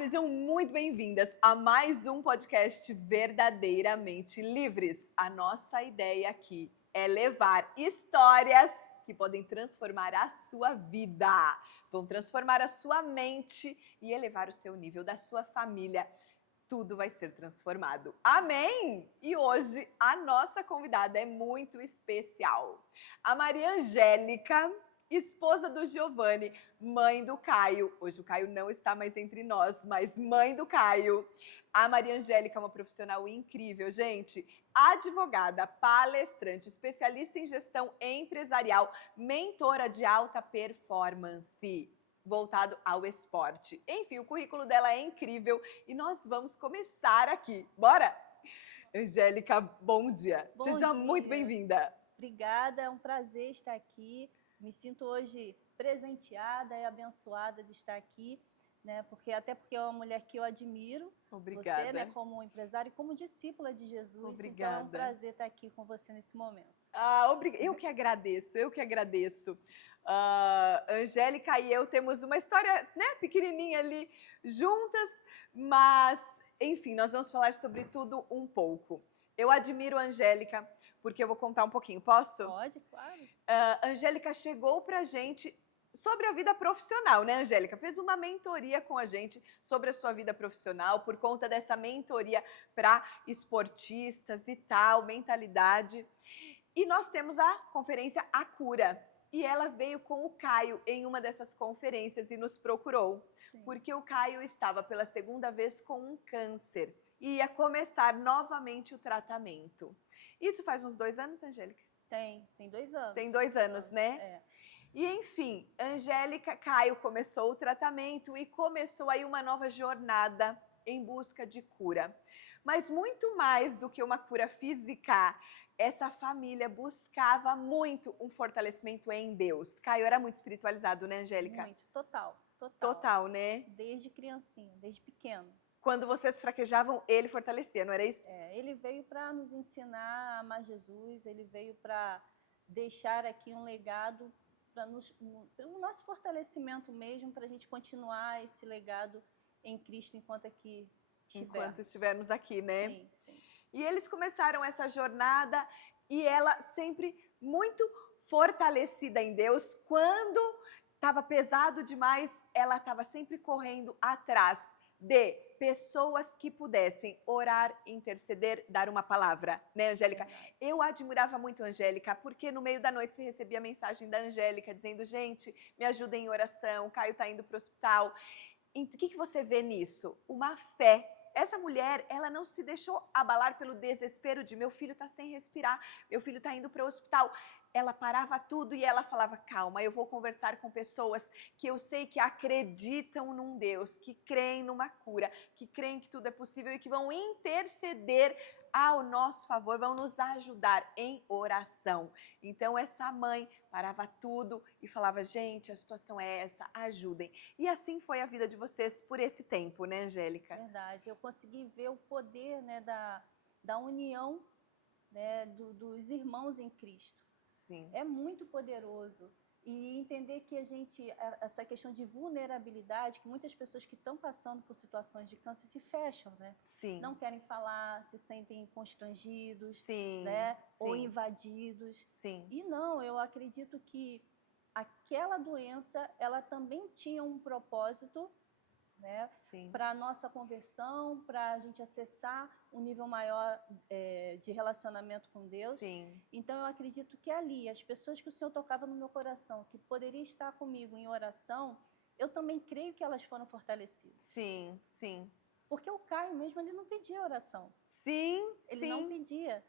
sejam muito bem-vindas a mais um podcast Verdadeiramente Livres. A nossa ideia aqui é levar histórias que podem transformar a sua vida, vão transformar a sua mente e elevar o seu nível da sua família. Tudo vai ser transformado. Amém? E hoje a nossa convidada é muito especial. A Maria Angélica, esposa do Giovanni, mãe do Caio. Hoje o Caio não está mais entre nós, mas mãe do Caio. A Maria Angélica é uma profissional incrível, gente. Advogada, palestrante, especialista em gestão empresarial, mentora de alta performance, voltado ao esporte. Enfim, o currículo dela é incrível e nós vamos começar aqui. Bora? Angélica, bom dia. Bom Seja dia. muito bem-vinda. Obrigada, é um prazer estar aqui. Me sinto hoje presenteada e abençoada de estar aqui, né? Porque é uma mulher que eu admiro. Obrigada. Você, né, como empresária e como discípula de Jesus. Obrigada. Então é um prazer estar aqui com você nesse momento. Eu que agradeço, eu que agradeço. Angélica e eu temos uma história, né, pequenininha ali juntas, mas, enfim, nós vamos falar sobre tudo um pouco. Eu admiro a Angélica, porque eu vou contar um pouquinho, posso? Pode, claro. A Angélica chegou pra gente sobre a vida profissional, né, Angélica? Fez uma mentoria com a gente sobre a sua vida profissional, por conta dessa mentoria para esportistas e tal, mentalidade. E nós temos a conferência A Cura. E ela veio com o Caio em uma dessas conferências e nos procurou. Sim. Porque o Caio estava pela segunda vez com um câncer e ia começar novamente o tratamento. Isso faz uns 2 anos, Angélica? Tem 2 anos. Tem 2 anos, né? É. E enfim, Angélica, Caio começou o tratamento e começou aí uma nova jornada em busca de cura. Mas muito mais do que uma cura física, essa família buscava muito um fortalecimento em Deus. Caio era muito espiritualizado, né, Angélica? Muito, total. Total, né? Desde criancinha, desde pequeno. Quando vocês fraquejavam, ele fortalecia, não era isso? Ele veio para nos ensinar a amar Jesus, ele veio para deixar aqui um legado pelo nosso fortalecimento mesmo, para a gente continuar esse legado em Cristo enquanto aqui estivermos. Enquanto estivermos aqui, né? Sim, sim. E eles começaram essa jornada e ela sempre muito fortalecida em Deus. Quando estava pesado demais, ela estava sempre correndo atrás de pessoas que pudessem orar, interceder, dar uma palavra, né, Angélica? Verdade. Eu admirava muito a Angélica, porque no meio da noite você recebia a mensagem da Angélica dizendo: gente, me ajudem em oração, o Caio está indo para o hospital. O que você vê nisso? Uma fé. Essa mulher, ela não se deixou abalar pelo desespero de meu filho está sem respirar, meu filho está indo para o hospital. Ela parava tudo e ela falava: calma, eu vou conversar com pessoas que eu sei que acreditam num Deus, que creem numa cura, que creem que tudo é possível e que vão interceder ao nosso favor, vão nos ajudar em oração. Então essa mãe parava tudo e falava: gente, a situação é essa, ajudem. E assim foi a vida de vocês por esse tempo, né, Angélica? Verdade. Eu consegui ver o poder, né, da união, né, dos irmãos em Cristo. Sim. É muito poderoso. E entender que essa questão de vulnerabilidade, que muitas pessoas que estão passando por situações de câncer se fecham, né? Sim. Não querem falar, se sentem constrangidos, Sim, né? sim. Ou invadidos. Sim. E não, eu acredito que aquela doença, ela também tinha um propósito, né, para a nossa conversão, para a gente acessar um nível maior de relacionamento com Deus. Sim. Então eu acredito que ali, as pessoas que o Senhor tocava no meu coração, que poderia estar comigo em oração, eu também creio que elas foram fortalecidas. Sim, sim. Porque o Caio mesmo, ele não pedia oração. Sim, ele não pedia.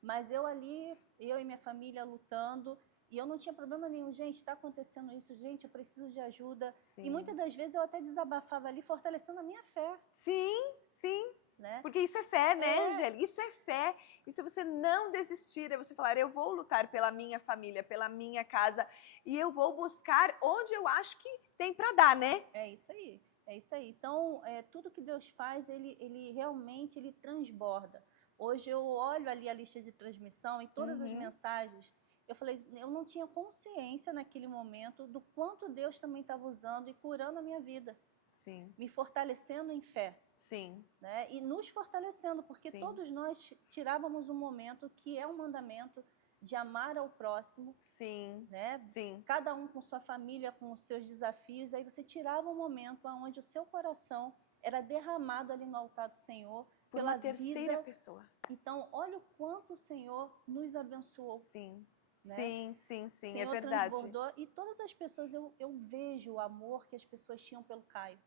Mas eu ali, eu e minha família lutando, e eu não tinha problema nenhum. Gente, está acontecendo isso, gente, eu preciso de ajuda. Sim. E muitas das vezes eu até desabafava ali, fortalecendo a minha fé. Sim, sim. Né? Porque isso é fé, né, Angélica? Isso é fé. Isso é você não desistir, é você falar: eu vou lutar pela minha família, pela minha casa, e eu vou buscar onde eu acho que tem para dar, né? É isso aí. É isso aí. Então, tudo que Deus faz, ele realmente ele transborda. Hoje eu olho ali a lista de transmissão e todas as mensagens, eu falei, eu não tinha consciência naquele momento do quanto Deus também estava usando e curando a minha vida. Sim. me fortalecendo em fé. Sim. Né? E nos fortalecendo, porque Sim. todos nós tirávamos um momento que é um mandamento de amar ao próximo. Sim. Né? Sim. Cada um com sua família, com os seus desafios, aí você tirava um momento onde o seu coração era derramado ali no altar do Senhor Por pela uma terceira vida. pessoa. Então, olha o quanto o Senhor nos abençoou. Sim. Né? Sim, sim, O sim, Senhor é verdade. transbordou e todas as pessoas, eu vejo o amor que as pessoas tinham pelo Caio.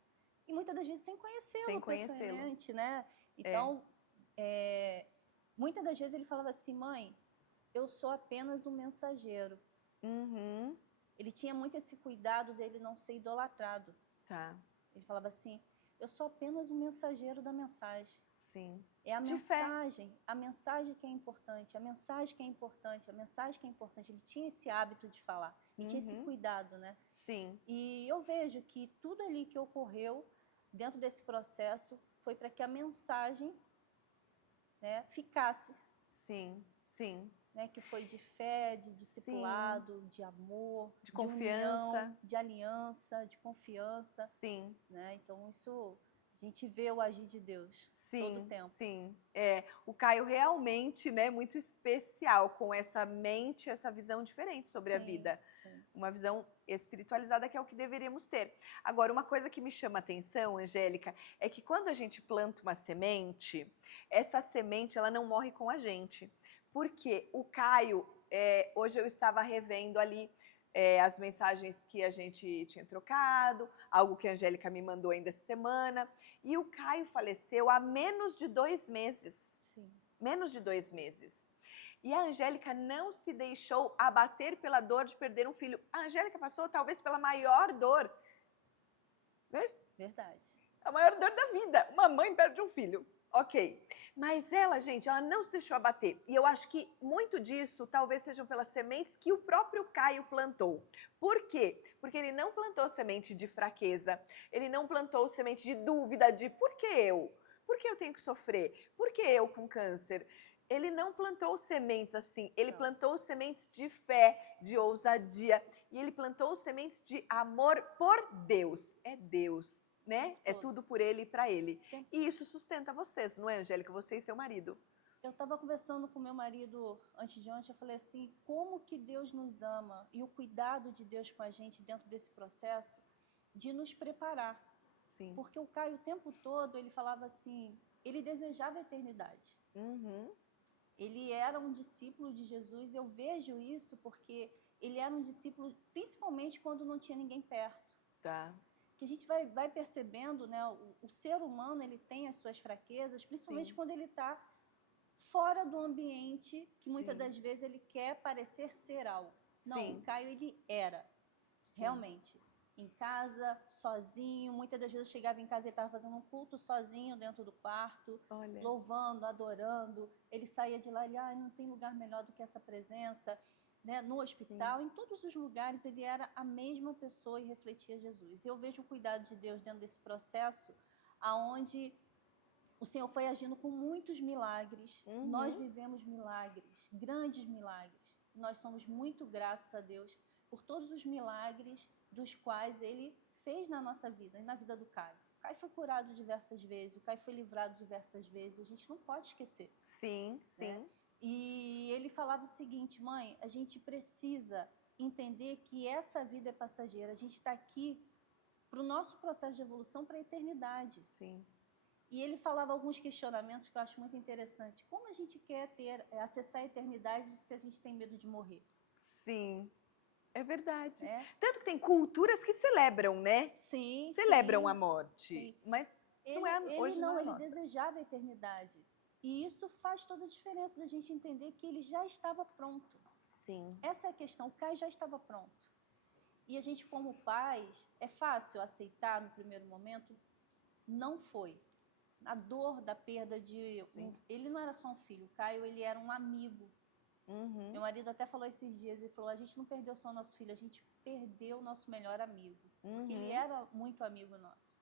E muitas das vezes sem conhecê-lo pessoalmente, né? Então, muitas das vezes ele falava assim, mãe, eu sou apenas um mensageiro. Uhum. Ele tinha muito esse cuidado dele não ser idolatrado. Tá. Ele falava assim, eu sou apenas um mensageiro da mensagem. Sim. É a De mensagem que é importante, a mensagem que é importante. Ele tinha esse hábito de falar, ele tinha esse cuidado, né? Sim. E eu vejo que tudo ali que ocorreu dentro desse processo foi para que a mensagem, né, ficasse. Sim, sim. Né, que foi de fé, de discipulado, sim. de amor, de confiança, união, de aliança, de confiança. Sim. Né? Então, isso a gente vê o agir de Deus todo o tempo. Sim, o Caio realmente, né, muito especial, com essa mente, essa visão diferente sobre a vida. Sim. Uma visão espiritualizada que é o que deveríamos ter. Agora, uma coisa que me chama a atenção, Angélica, é que quando a gente planta uma semente, essa semente ela não morre com a gente. Porque o Caio, hoje eu estava revendo ali as mensagens que a gente tinha trocado, algo que a Angélica me mandou ainda essa semana. E o Caio faleceu há menos de 2 meses. Sim. Menos de 2 meses. E a Angélica não se deixou abater pela dor de perder um filho. A Angélica passou talvez pela maior dor. Né? Verdade. A maior dor da vida. Uma mãe perde um filho. Ok. Mas ela, gente, ela não se deixou abater. E eu acho que muito disso talvez sejam pelas sementes que o próprio Caio plantou. Por quê? Porque ele não plantou semente de fraqueza. Ele não plantou semente de dúvida, de por que eu? Por que eu tenho que sofrer? Por que eu com câncer? Ele não plantou sementes assim. Ele plantou sementes de fé, de ousadia. E ele plantou sementes de amor por Deus. É Deus. Né? É tudo por ele e para ele. E isso sustenta vocês, não é, Angélica? Você e seu marido. Eu estava conversando com meu marido antes de ontem, eu falei assim, como que Deus nos ama e o cuidado de Deus com a gente dentro desse processo de nos preparar. Sim. Porque o Caio o tempo todo, ele falava assim, ele desejava a eternidade. Ele era um discípulo de Jesus, eu vejo isso porque ele era um discípulo principalmente quando não tinha ninguém perto. Tá. Que a gente vai percebendo, né, o ser humano ele tem as suas fraquezas, principalmente quando ele está fora do ambiente, que muitas das vezes ele quer parecer ser algo. Não, o Caio ele era, realmente, em casa, sozinho. Muitas das vezes eu chegava em casa e ele estava fazendo um culto sozinho dentro do quarto, louvando, adorando. Ele saía de lá e não tem lugar melhor do que essa presença. Né, no hospital, em todos os lugares, ele era a mesma pessoa e refletia Jesus. E eu vejo o cuidado de Deus dentro desse processo, aonde o Senhor foi agindo com muitos milagres. Nós vivemos milagres, grandes milagres. Nós somos muito gratos a Deus por todos os milagres dos quais Ele fez na nossa vida e na vida do Caio. O Caio foi curado diversas vezes, o Caio foi livrado diversas vezes, a gente não pode esquecer. Sim. Né? E ele falava o seguinte, mãe, a gente precisa entender que essa vida é passageira. A gente está aqui para o nosso processo de evolução para a eternidade. E ele falava alguns questionamentos que eu acho muito interessante. Como a gente quer acessar a eternidade se a gente tem medo de morrer? Sim, é verdade. Tanto que tem culturas que celebram, né? Celebram a morte. Mas hoje não é nossa. Ele desejava a eternidade. E isso faz toda a diferença da gente entender que ele já estava pronto. Essa é a questão, o Caio já estava pronto. E a gente, como pais, é fácil aceitar no primeiro momento? Não foi. A dor da perda de... Ele não era só um filho, o Caio ele era um amigo. Meu marido até falou esses dias, ele falou, a gente não perdeu só o nosso filho, a gente perdeu o nosso melhor amigo. Porque ele era muito amigo nosso.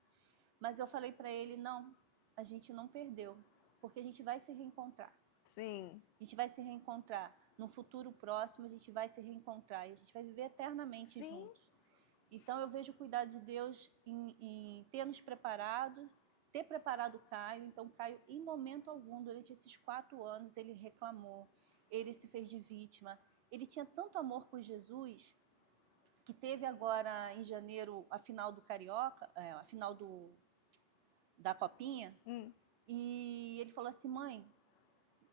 Mas eu falei para ele, não, a gente não perdeu. Porque a gente vai se reencontrar. A gente vai se reencontrar. No futuro próximo, a gente vai se reencontrar. E a gente vai viver eternamente juntos. Então, eu vejo o cuidado de Deus em ter nos preparado, ter preparado o Caio. Então, o Caio, em momento algum, durante esses 4 anos, ele reclamou, ele se fez de vítima. Ele tinha tanto amor por Jesus, que teve agora, em janeiro, a final do Carioca, a final da Copinha, e ele falou assim, mãe,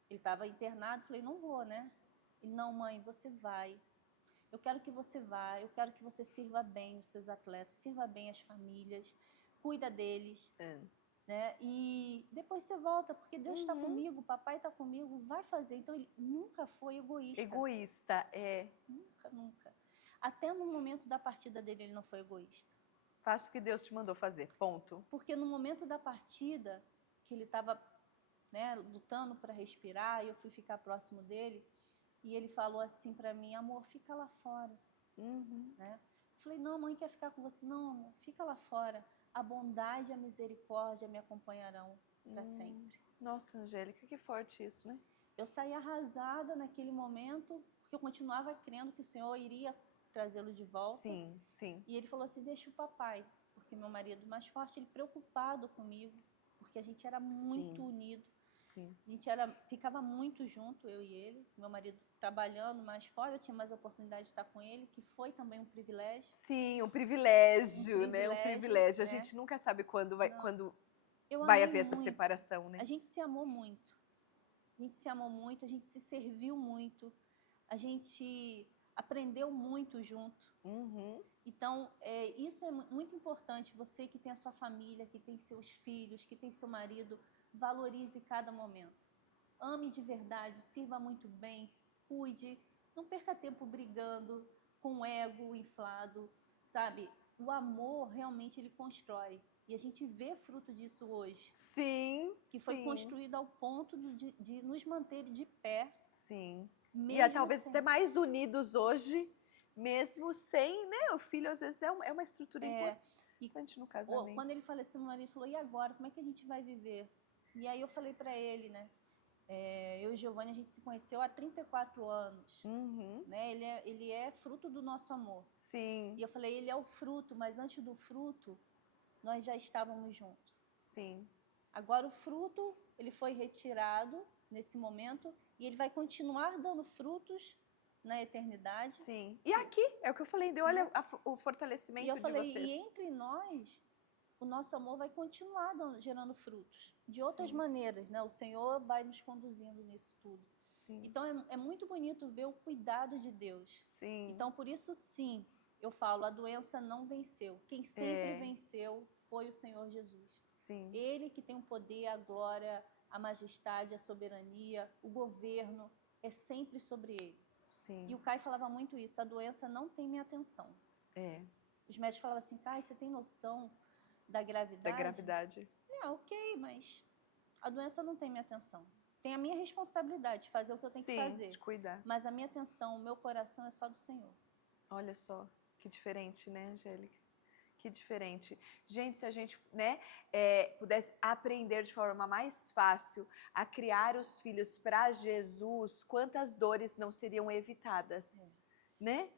ele estava internado, falei, não vou, né? Ele, não, mãe, você vai. Eu quero que você vá, eu quero que você sirva bem os seus atletas, sirva bem as famílias, cuida deles, né? E depois você volta, porque Deus está comigo, o papai está comigo, vai fazer. Então, ele nunca foi egoísta. Egoísta, Nunca, nunca. Até no momento da partida dele, ele não foi egoísta. Faça o que Deus te mandou fazer, ponto. Porque no momento da partida, que ele estava, né, lutando para respirar, e eu fui ficar próximo dele, e ele falou assim para mim, amor, fica lá fora. Né? Eu falei, não, a mãe quer ficar com você. Não, amor, fica lá fora. A bondade e a misericórdia me acompanharão para sempre. Nossa, Angélica, que forte isso, né? Eu saí arrasada naquele momento, porque eu continuava crendo que o Senhor iria trazê-lo de volta. Sim, sim. E ele falou assim, deixa o papai, porque meu marido mais forte, ele preocupado comigo, porque a gente era muito unido. Sim. A gente ficava muito junto, eu e ele. Meu marido trabalhando mais fora, eu tinha mais oportunidade de estar com ele, que foi também um privilégio. Sim, um privilégio, né? Um privilégio. Né? A gente nunca sabe quando vai haver essa separação, né? A gente se amou muito. A gente se amou muito, a gente se serviu muito, a gente aprendeu muito junto. Então, isso é muito importante. Você que tem a sua família, que tem seus filhos, que tem seu marido, valorize cada momento. Ame de verdade, sirva muito bem, cuide, não perca tempo brigando com o ego inflado, sabe? O amor realmente ele constrói. E a gente vê fruto disso hoje. Sim. Que foi construído ao ponto de nos manter de pé. Sim. E talvez até mais unidos hoje, mesmo sem, né? O filho às vezes é uma estrutura importante no casamento. Quando ele faleceu, meu marido falou, e agora? Como é que a gente vai viver? E aí eu falei para ele, né? Eu e Giovanni, a gente se conheceu há 34 anos. Né? Ele é fruto do nosso amor. Sim. E eu falei, ele é o fruto, mas antes do fruto, nós já estávamos juntos. Sim. Agora o fruto, ele foi retirado nesse momento e ele vai continuar dando frutos na eternidade. Sim. E aqui, é o que eu falei, olha o fortalecimento de vocês. E eu falei, e entre nós, o nosso amor vai continuar gerando frutos. De outras maneiras, né? O Senhor vai nos conduzindo nisso tudo. Sim. Então, é muito bonito ver o cuidado de Deus. Sim. Então, por isso, sim, eu falo, a doença não venceu. Quem sempre venceu foi o Senhor Jesus. Sim. Ele que tem o poder, a glória, a majestade, a soberania, o governo, é sempre sobre ele. Sim. E o Caio falava muito isso, a doença não tem minha atenção. Os médicos falavam assim, Caio, você tem noção da gravidade? Da gravidade. Ok, mas a doença não tem minha atenção. Tem a minha responsabilidade de fazer o que eu tenho que fazer. De cuidar. Mas a minha atenção, o meu coração é só do Senhor. Olha só, que diferente, né, Angélica? Que diferente. Gente, se a gente, né, pudesse aprender de forma mais fácil a criar os filhos para Jesus, quantas dores não seriam evitadas, né?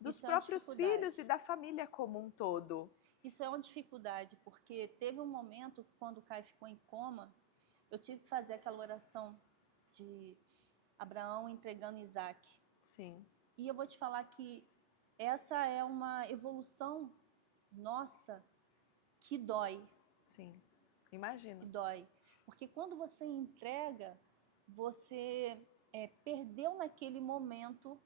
Dos próprios filhos e da família como um todo. Isso é uma dificuldade, porque teve um momento, quando o Caio ficou em coma, eu tive que fazer aquela oração de Abraão entregando Isaac. Sim. E eu vou te falar que essa é uma evolução nossa que dói. Sim, imagino. Que dói. Porque quando você entrega, você perdeu naquele momento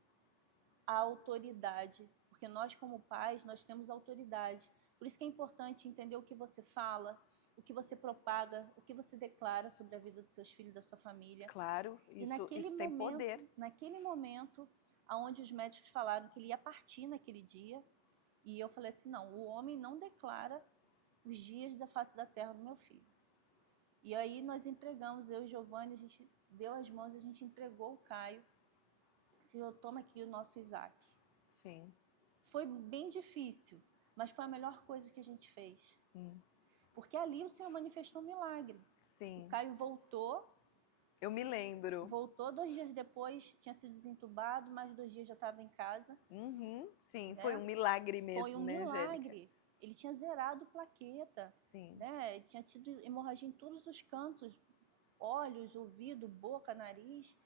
a autoridade. Porque nós, como pais, nós temos autoridade. Por isso que é importante entender o que você fala, o que você propaga, o que você declara sobre a vida dos seus filhos, da sua família. Claro, isso tem poder. Naquele momento, onde os médicos falaram que ele ia partir naquele dia, e eu falei assim, não, o homem não declara os dias da face da terra do meu filho. E aí nós entregamos, eu e Giovanni, a gente deu as mãos, a gente entregou o Caio. Senhor, toma aqui o nosso Isaac. Sim. Foi bem difícil, mas foi a melhor coisa que a gente fez. Porque ali o Senhor manifestou um milagre. Sim. O Caio voltou Eu me lembro. Voltou 2 dias depois, tinha sido desentubado, mais 2 dias já estava em casa. Sim, né? foi um milagre mesmo, Foi um né, milagre. Angélica? Ele tinha zerado plaqueta. Sim. Né? Ele tinha tido hemorragia em todos os cantos. Olhos, ouvido, boca, nariz.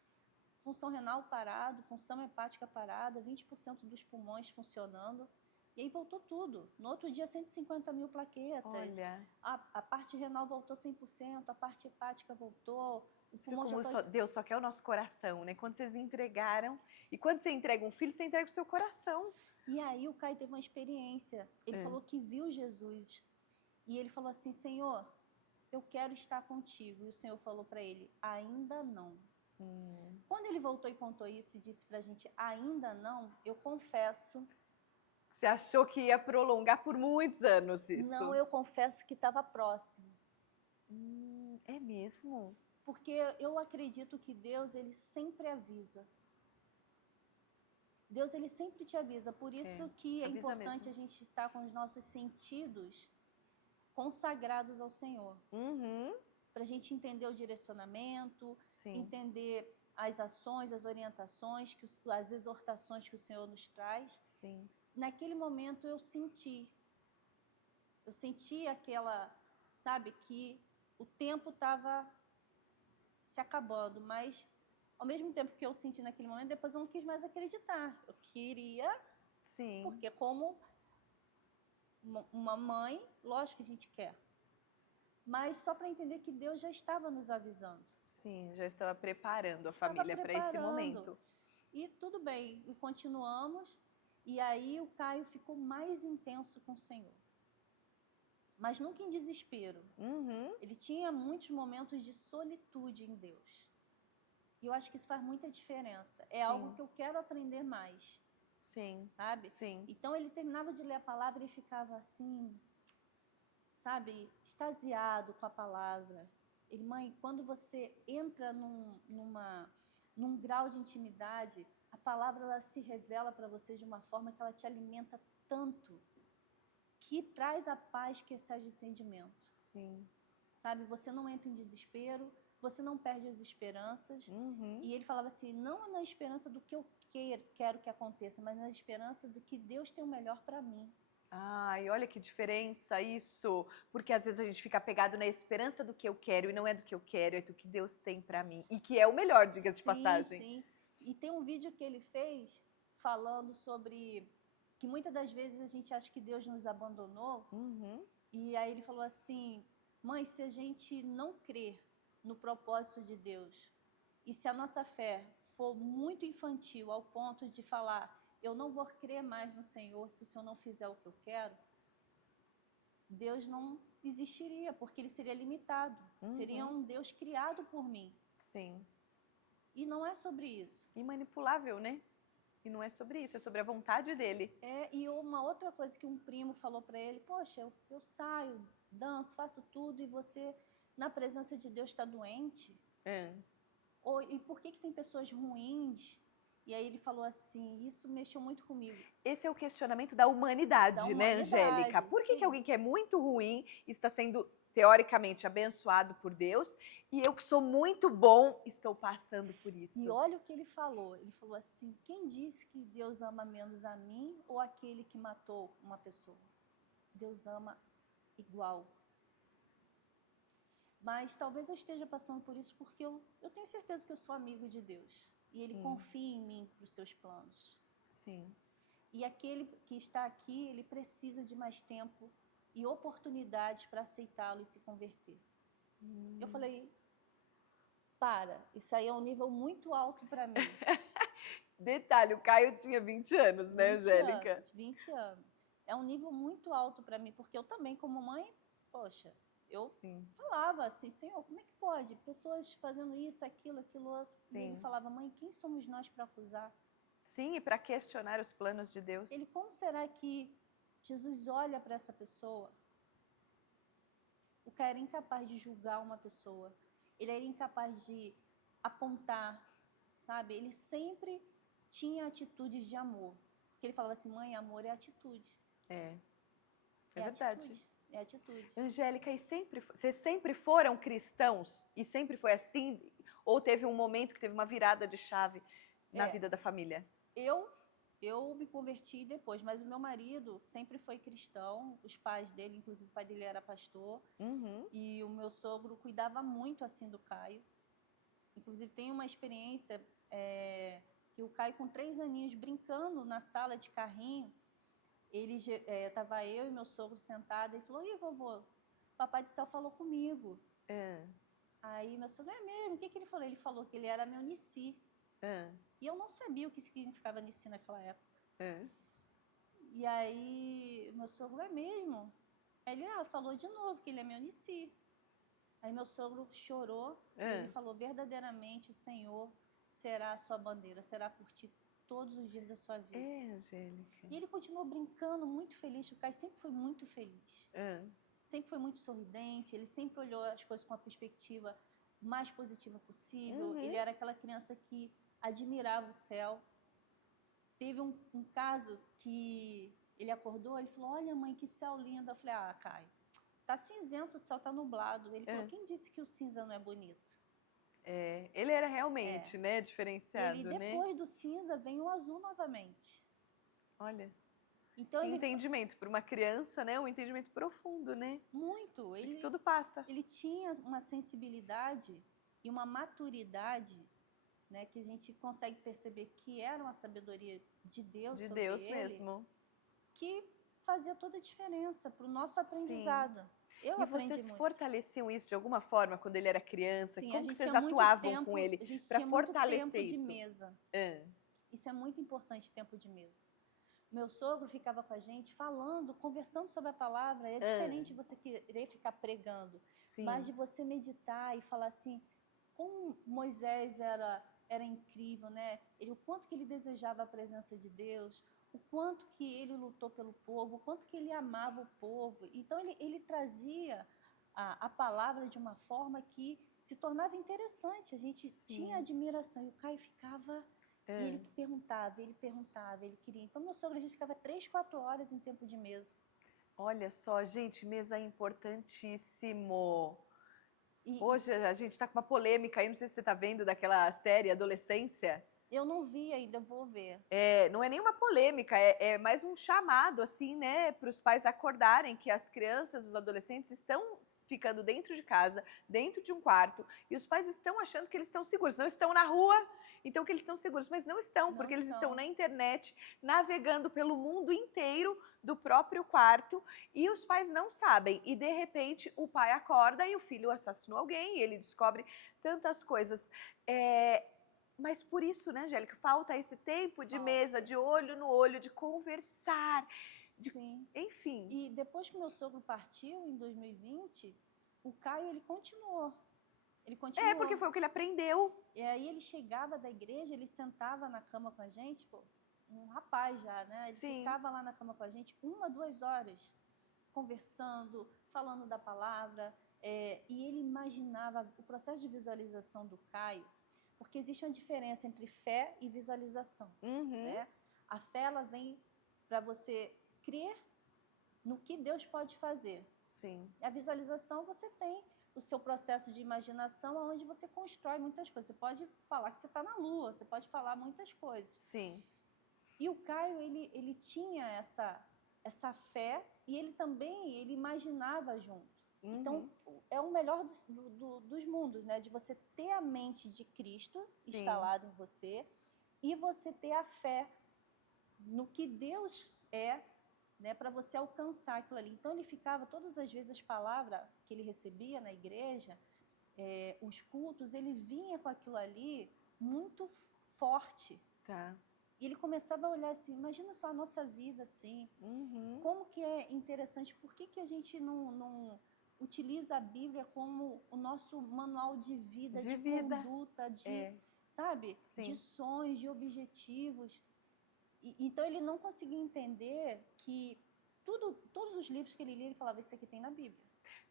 Função renal parado, função hepática parada, 20% dos pulmões funcionando. E aí voltou tudo. No outro dia, 150 mil plaquetas. Olha. A parte renal voltou 100%, a parte hepática voltou. O pulmão já Deus só quer o nosso coração, né? Quando vocês entregaram. E quando você entrega um filho, você entrega o seu coração. E aí o Caio teve uma experiência. Ele falou que viu Jesus. E ele falou assim, Senhor, eu quero estar contigo. E o Senhor falou para ele, ainda não. Quando ele voltou e contou isso e disse pra gente, ainda não, eu confesso... Você achou que ia prolongar por muitos anos isso? Não, eu confesso que estava próximo. É mesmo? Porque eu acredito que Deus, ele sempre avisa. Deus, ele sempre te avisa. Por isso que é importante mesmo. A gente estar com os nossos sentidos consagrados ao Senhor. Para a gente entender o direcionamento, entender as ações, as orientações, as exortações que o Senhor nos traz. Naquele momento eu senti aquela, sabe, que o tempo estava se acabando, mas ao mesmo tempo que eu senti naquele momento, depois eu não quis mais acreditar. Eu queria, porque como uma mãe, lógico que a gente quer, mas só para entender que Deus já estava nos avisando. Sim, já estava preparando a família para esse momento. E tudo bem, e continuamos, e aí o Caio ficou mais intenso com o Senhor. Mas nunca em desespero. Ele tinha muitos momentos de solitude em Deus. E eu acho que isso faz muita diferença. É algo que eu quero aprender mais. Sabe? Então ele terminava de ler a palavra e ficava assim, sabe, extasiado com a palavra. Ele, mãe, quando você entra num grau de intimidade, a palavra ela se revela para você de uma forma que ela te alimenta tanto, que traz a paz que excede o entendimento. Sabe, você não entra em desespero, você não perde as esperanças. E ele falava assim, não na esperança do que eu quero que aconteça, mas na esperança do que Deus tem o melhor para mim. Ai, olha que diferença isso, porque às vezes a gente fica apegado na esperança do que eu quero e não é do que eu quero, é do que Deus tem pra mim e que é o melhor, diga-se de passagem. Sim, e tem um vídeo que ele fez falando sobre que muitas das vezes a gente acha que Deus nos abandonou e aí ele falou assim, mãe, se a gente não crer no propósito de Deus e se a nossa fé for muito infantil ao ponto de falar eu não vou crer mais no Senhor se o Senhor não fizer o que eu quero, Deus não existiria, porque ele seria limitado. Seria um Deus criado por mim. E não é sobre isso. E manipulável, né? E não é sobre isso, é sobre a vontade dele. E uma outra coisa que um primo falou para ele, poxa, eu saio, danço, faço tudo e você, na presença de Deus, está doente? E por que tem pessoas ruins? E aí ele falou assim, isso mexeu muito comigo. Esse é o questionamento da humanidade, né, Angélica? Por que alguém que é muito ruim está sendo, teoricamente, abençoado por Deus e eu que sou muito bom estou passando por isso? E olha o que ele falou assim, quem disse que Deus ama menos a mim ou aquele que matou uma pessoa? Deus ama igual. Mas talvez eu esteja passando por isso porque eu tenho certeza que eu sou amigo de Deus. E Ele confia em mim para os seus planos. E aquele que está aqui, ele precisa de mais tempo e oportunidades para aceitá-lo e se converter. Eu falei, isso aí é um nível muito alto para mim. Detalhe, o Caio tinha 20 anos, né, Angélica? 20 anos. É um nível muito alto para mim, porque eu também, como mãe, poxa, eu falava assim, Senhor, como é que pode? Pessoas fazendo isso, aquilo outro. E ele falava, mãe, quem somos nós para acusar? E para questionar os planos de Deus. Ele, como será que Jesus olha para essa pessoa? O cara era incapaz de julgar uma pessoa. Ele era incapaz de apontar, sabe? Ele sempre tinha atitudes de amor. Porque ele falava assim, mãe, amor é atitude. É verdade. Atitude. É atitude. Angélica, vocês sempre foram cristãos? E sempre foi assim? Ou teve um momento que teve uma virada de chave na vida da família? Eu me converti depois, mas o meu marido sempre foi cristão, os pais dele, inclusive o pai dele era pastor, e o meu sogro cuidava muito assim do Caio. Inclusive tem uma experiência que o Caio com 3 aninhos brincando na sala de carrinho, tava eu e meu sogro sentados, ele falou: "Ih, vovô, Papai do Céu falou comigo." Aí meu sogro: "É mesmo? O que ele falou?" Ele falou que ele era meu Nissi. E eu não sabia o que significava Nissi naquela época. E aí meu sogro: "É mesmo?" Ele falou de novo que ele é meu Nissi. Aí meu sogro chorou e ele falou: "Verdadeiramente o Senhor será a sua bandeira, será por ti todos os dias da sua vida." Angélica. E ele continuou brincando, muito feliz. O Caio sempre foi muito feliz. Sempre foi muito sorridente, ele sempre olhou as coisas com a perspectiva mais positiva possível. Ele era aquela criança que admirava o céu. Teve um caso que ele acordou, ele falou: "Olha, mãe, que céu lindo." Eu falei: Caio, tá cinzento, o céu tá nublado. Ele falou: "Quem disse que o cinza não é bonito?" Ele era realmente, né, diferenciado, ele, depois do cinza, vem o azul novamente. Olha, então, que entendimento para uma criança, né? Um entendimento profundo, né? Muito. De que tudo passa. Ele tinha uma sensibilidade e uma maturidade, né, que a gente consegue perceber que era uma sabedoria de Deus sobre ele. De Deus mesmo. Que fazia toda a diferença para o nosso aprendizado. Sim. E vocês fortaleciam isso de alguma forma quando ele era criança? Sim, como que vocês atuavam com ele para fortalecer tempo isso? De mesa. Isso é muito importante, tempo de mesa. Meu sogro ficava com a gente falando, conversando sobre a palavra. É diferente de você querer ficar pregando, mas de você meditar e falar assim, como Moisés era incrível, né? O quanto que ele desejava a presença de Deus, o quanto que ele lutou pelo povo, o quanto que ele amava o povo. Então ele trazia a palavra de uma forma que se tornava interessante. A gente tinha admiração e o Caio ficava... E ele perguntava, ele queria. Então, meu sogro, a gente ficava 3, 4 horas em tempo de mesa. Olha só, gente, mesa é importantíssimo. Hoje a gente está com uma polêmica aí, não sei se você está vendo, daquela série Adolescência. Eu não vi ainda, vou ver. Não é nenhuma polêmica, é mais um chamado, assim, né, para os pais acordarem que as crianças, os adolescentes estão ficando dentro de casa, dentro de um quarto, e os pais estão achando que eles estão seguros, não estão na rua, então que eles estão seguros, mas não estão, porque eles estão na internet, navegando pelo mundo inteiro do próprio quarto, e os pais não sabem, e de repente o pai acorda e o filho assassinou alguém, e ele descobre tantas coisas. Mas por isso, né, Angélica, falta esse tempo de mesa, de olho no olho, de conversar. Sim. Enfim. E depois que meu sogro partiu, em 2020, o Caio, ele continuou. Porque foi o que ele aprendeu. E aí ele chegava da igreja, ele sentava na cama com a gente, um rapaz já, né? Ele ficava lá na cama com a gente 1 a 2 horas, conversando, falando da palavra. E ele imaginava o processo de visualização do Caio, porque existe uma diferença entre fé e visualização. Né? A fé, ela vem para você crer no que Deus pode fazer. Sim. A visualização, você tem o seu processo de imaginação, onde você constrói muitas coisas. Você pode falar que você está na lua, você pode falar muitas coisas. Sim. E o Caio, ele tinha essa fé e ele também imaginava junto. Então, é o melhor dos mundos, né? De você ter a mente de Cristo instalado em você e você ter a fé no que Deus é, né? Para você alcançar aquilo ali. Então, ele ficava, todas as vezes, as palavras que ele recebia na igreja, os cultos, ele vinha com aquilo ali muito forte. Tá. E ele começava a olhar assim, imagina só a nossa vida assim, como que é interessante, por que a gente não utiliza a Bíblia como o nosso manual de vida, de conduta, sabe? Sim. De sonhos, de objetivos. Então ele não conseguia entender que todos os livros que ele lia, ele falava, isso aqui tem na Bíblia.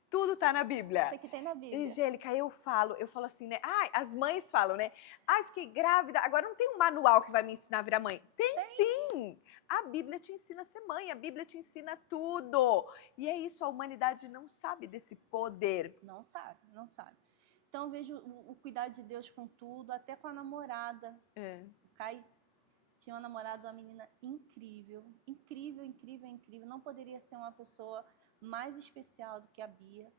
Tudo tá na Bíblia. Isso aqui tem na Bíblia. Angélica, eu falo assim, né? As mães falam, né? Fiquei grávida, agora não tem um manual que vai me ensinar a virar mãe. Tem sim! A Bíblia te ensina a ser mãe, a Bíblia te ensina tudo. E é isso, a humanidade não sabe desse poder. Não sabe, não sabe. Então eu vejo o cuidado de Deus com tudo, até com a namorada. O Caio tinha uma namorada, uma menina incrível, incrível, incrível, incrível. Não poderia ser uma pessoa mais especial do que a Bia.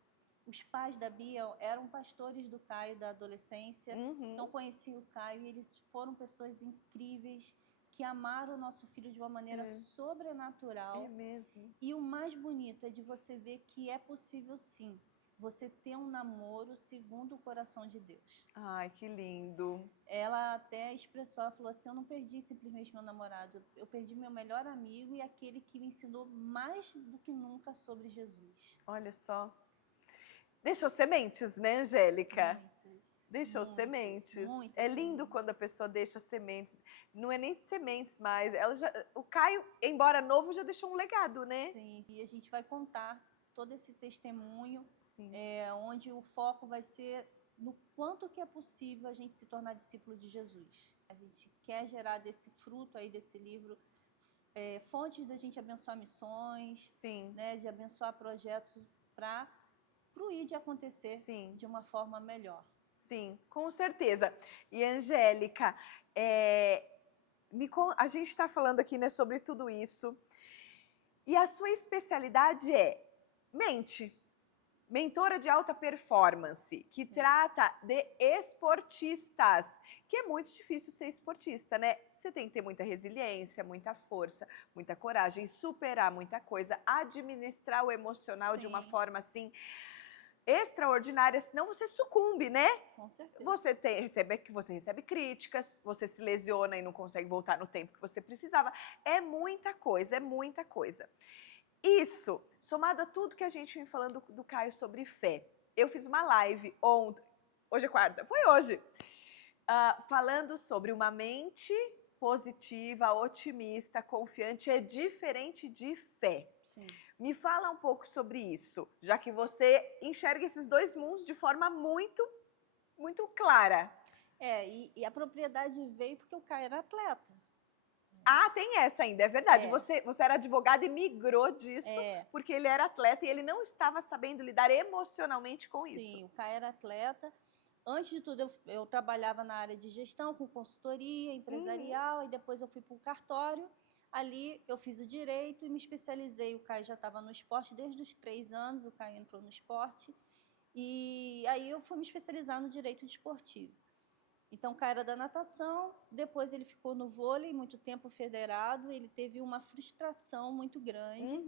Os pais da Bia eram pastores do Caio da adolescência, então conheci o Caio e eles foram pessoas incríveis, que amaram o nosso filho de uma maneira sobrenatural. É mesmo. E o mais bonito é de você ver que é possível sim, você ter um namoro segundo o coração de Deus. Ai, que lindo. Ela até expressou, ela falou assim, eu não perdi simplesmente meu namorado, eu perdi meu melhor amigo e aquele que me ensinou mais do que nunca sobre Jesus. Olha só. Deixou sementes, né, Angélica? Muitas. Deixou sementes. Muitas É lindo sementes. quando a pessoa deixa sementes. Não é nem sementes mais. O Caio, embora novo, já deixou um legado, né? Sim, e a gente vai contar todo esse testemunho, Sim. Onde o foco vai ser no quanto que é possível a gente se tornar discípulo de Jesus. A gente quer gerar desse fruto aí, desse livro, fontes da gente abençoar missões, Sim. Né, de abençoar projetos para o ID acontecer de uma forma melhor. Sim, com certeza. E, Angélica, a gente está falando aqui, né, sobre tudo isso. E a sua especialidade é mente, mentora de alta performance, que trata de esportistas, que é muito difícil ser esportista, né? Você tem que ter muita resiliência, muita força, muita coragem, superar muita coisa, administrar o emocional de uma forma assim extraordinária, senão você sucumbe, né? Com certeza. Você recebe críticas, você se lesiona e não consegue voltar no tempo que você precisava. É muita coisa, é muita coisa. Isso, somado a tudo que a gente vem falando do Caio sobre fé. Eu fiz uma live ontem, hoje é quarta, foi hoje, falando sobre uma mente positiva, otimista, confiante, é diferente de fé. Sim. Me fala um pouco sobre isso, já que você enxerga esses dois mundos de forma muito, muito clara. E a propriedade veio porque o Caio era atleta. Ah, tem essa ainda, é verdade. Você era advogada e migrou disso porque ele era atleta e ele não estava sabendo lidar emocionalmente com isso. Sim, o Caio era atleta. Antes de tudo, eu trabalhava na área de gestão, com consultoria empresarial, e depois eu fui para o cartório. Ali eu fiz o direito e me especializei. O Caio já estava no esporte desde os 3 anos, o Caio entrou no esporte. E aí eu fui me especializar no direito desportivo. Então, o Caio era da natação, depois ele ficou no vôlei, muito tempo federado, ele teve uma frustração muito grande,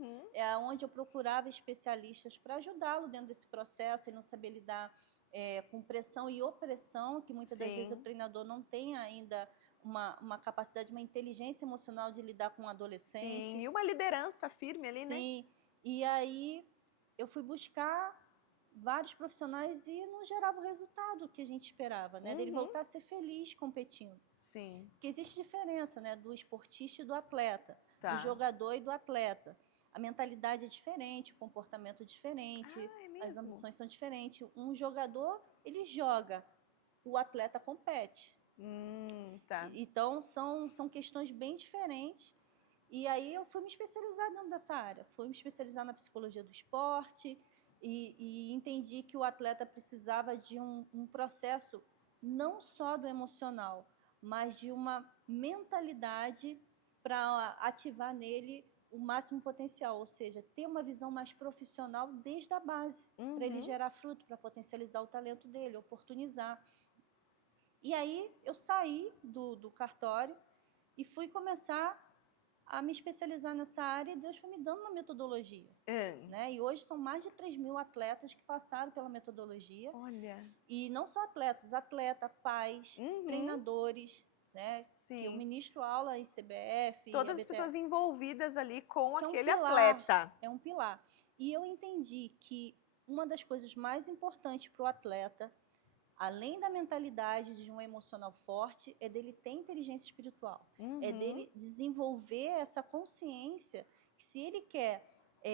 onde eu procurava especialistas para ajudá-lo dentro desse processo, ele não sabia lidar com pressão e opressão, que muitas das vezes o treinador não tem ainda uma capacidade, uma inteligência emocional de lidar com um adolescente. Sim, e uma liderança firme ali, né? Sim, e aí eu fui buscar vários profissionais e não gerava o resultado que a gente esperava, né? Dele voltar a ser feliz competindo. Sim. Porque existe diferença, né? Do esportista e do atleta, do jogador e do atleta. A mentalidade é diferente, o comportamento é diferente, as ambições são diferentes. Um jogador, ele joga, o atleta compete. Então, são questões bem diferentes. E aí eu fui me especializar dentro dessa área. Fui me especializar na psicologia do esporte e entendi que o atleta precisava de um processo não só do emocional, mas de uma mentalidade para ativar nele o máximo potencial, ou seja, ter uma visão mais profissional desde a base, para ele gerar fruto, para potencializar o talento dele, oportunizar. E aí eu saí do cartório e fui começar a me especializar nessa área e Deus foi me dando uma metodologia. Né? E hoje são mais de 3.000 atletas que passaram pela metodologia. Olha. E não só atletas, pais, treinadores, né? Sim. Que eu ministro aula em CBF. Todas as pessoas envolvidas ali com aquele atleta. É um pilar. E eu entendi que uma das coisas mais importantes para o atleta, além da mentalidade de um emocional forte, é dele ter inteligência espiritual. É dele desenvolver essa consciência que se ele quer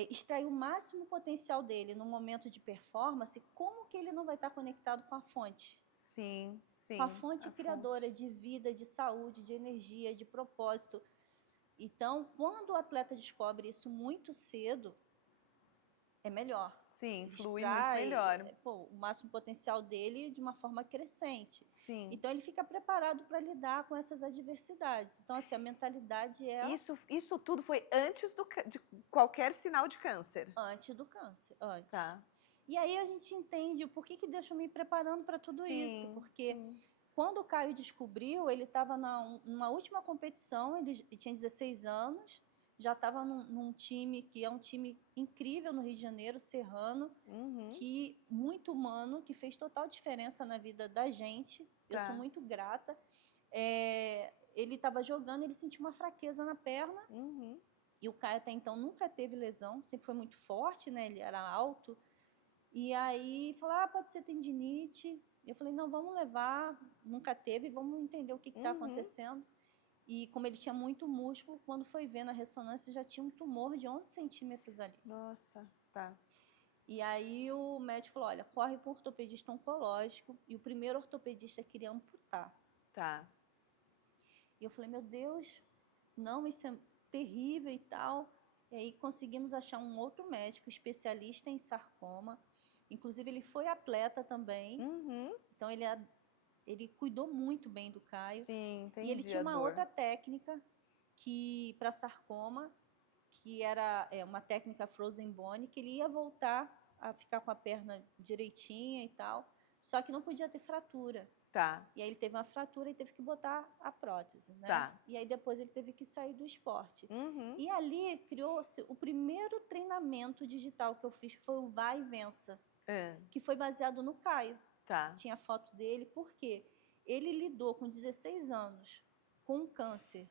extrair o máximo potencial dele no momento de performance, como que ele não vai estar conectado com a fonte? Sim, sim. Com a fonte criadora de vida, de saúde, de energia, de propósito. Então, quando o atleta descobre isso muito cedo, é melhor. Sim, Ele flui muito extrai, melhor. o máximo potencial dele de uma forma crescente. Sim. Então, ele fica preparado para lidar com essas adversidades. Então, assim, a mentalidade é... Isso tudo foi antes de qualquer sinal de câncer? Antes do câncer, antes. Tá. E aí a gente entende o porquê que Deus foi me preparando para tudo isso. Porque quando o Caio descobriu, ele estava numa última competição, ele tinha 16 anos, já estava num time que é um time incrível no Rio de Janeiro, Serrano, que muito humano, que fez total diferença na vida da gente. Eu sou muito grata. Ele estava jogando, ele sentiu uma fraqueza na perna. E o Caio até então nunca teve lesão, sempre foi muito forte, né? Ele era alto. E aí falou, pode ser tendinite. Eu falei, não, vamos levar, nunca teve, vamos entender o que está acontecendo. E como ele tinha muito músculo, quando foi ver na ressonância, já tinha um tumor de 11 centímetros ali. Nossa, tá. E aí o médico falou, olha, corre para um ortopedista oncológico. E o primeiro ortopedista queria amputar. Tá. E eu falei, meu Deus, não, isso é terrível e tal. E aí conseguimos achar um outro médico especialista em sarcoma. Inclusive, ele foi atleta também. Então, ele cuidou muito bem do Caio. Sim, entendi. E ele tinha uma outra técnica para sarcoma, que era uma técnica frozen bone, que ele ia voltar a ficar com a perna direitinha e tal, só que não podia ter fratura. Tá. E aí ele teve uma fratura e teve que botar a prótese, né? Tá. E aí depois ele teve que sair do esporte. E ali criou-se o primeiro treinamento digital que eu fiz, que foi o Vai e Vença, que foi baseado no Caio. Tá. Tinha foto dele, porque ele lidou com 16 anos com um câncer,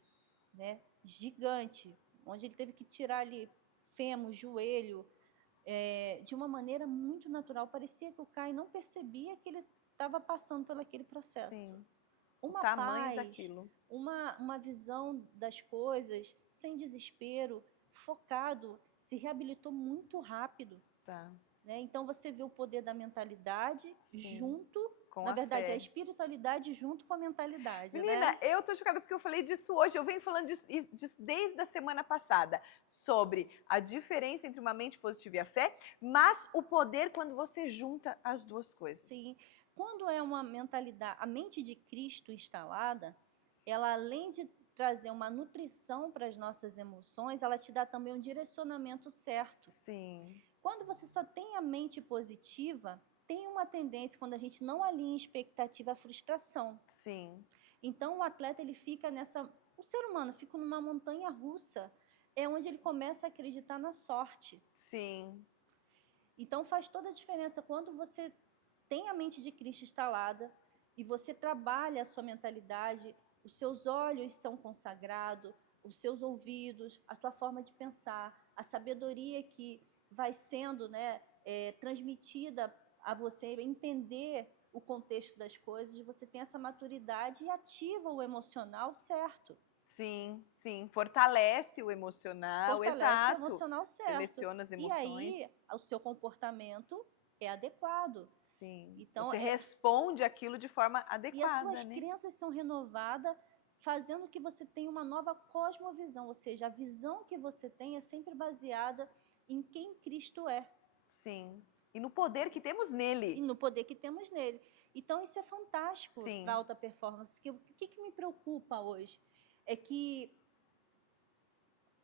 né, gigante, onde ele teve que tirar ali fêmur, joelho, de uma maneira muito natural. Parecia que o Caio não percebia que ele estava passando por aquele processo. Sim. Uma o tamanho paz, daquilo. Uma visão das coisas, sem desespero, focado, se reabilitou muito rápido. Tá. Né? Então, você vê o poder da mentalidade junto, com na verdade, fé. a espiritualidade junto com a mentalidade. Menina, né? eu tô chocada porque eu falei disso hoje, eu venho falando disso desde a semana passada, sobre a diferença entre uma mente positiva e a fé, mas o poder quando você junta as duas coisas. Sim. Quando é uma mentalidade, a mente de Cristo instalada, ela além de trazer uma nutrição para as nossas emoções, ela te dá também um direcionamento certo. Sim. Quando você só tem a mente positiva, tem uma tendência, quando a gente não alinha expectativa, a frustração. Sim. Então, o atleta, ele fica o ser humano fica numa montanha russa, é onde ele começa a acreditar na sorte. Sim. Então, faz toda a diferença quando você tem a mente de Cristo instalada e você trabalha a sua mentalidade, os seus olhos são consagrados, os seus ouvidos, a tua forma de pensar, a sabedoria que vai sendo, né, transmitida a você, entender o contexto das coisas, você tem essa maturidade e ativa o emocional certo. Sim, sim. Fortalece o emocional, Fortalece o emocional certo. Seleciona as emoções. E aí, o seu comportamento é adequado. Sim. Então, você responde aquilo de forma adequada. E as suas crenças são renovadas, fazendo que você tenha uma nova cosmovisão, ou seja, a visão que você tem é sempre baseada em quem Cristo é. Sim. E no poder que temos nele. E no poder que temos nele. Então, isso é fantástico para alta performance. O que me preocupa hoje é que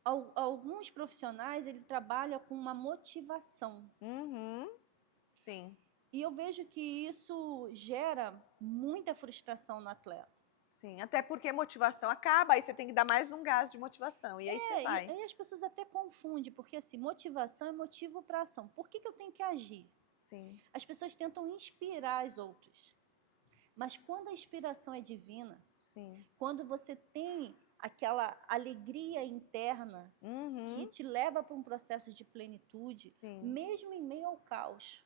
alguns profissionais, ele trabalha com uma motivação. Sim. E eu vejo que isso gera muita frustração no atleta. Sim, até porque a motivação acaba, aí você tem que dar mais um gás de motivação, e aí você vai. E as pessoas até confundem, porque assim, motivação é motivo para ação. Por que eu tenho que agir? Sim. As pessoas tentam inspirar as outras. Mas quando a inspiração é divina, quando você tem aquela alegria interna que te leva para um processo de plenitude, mesmo em meio ao caos,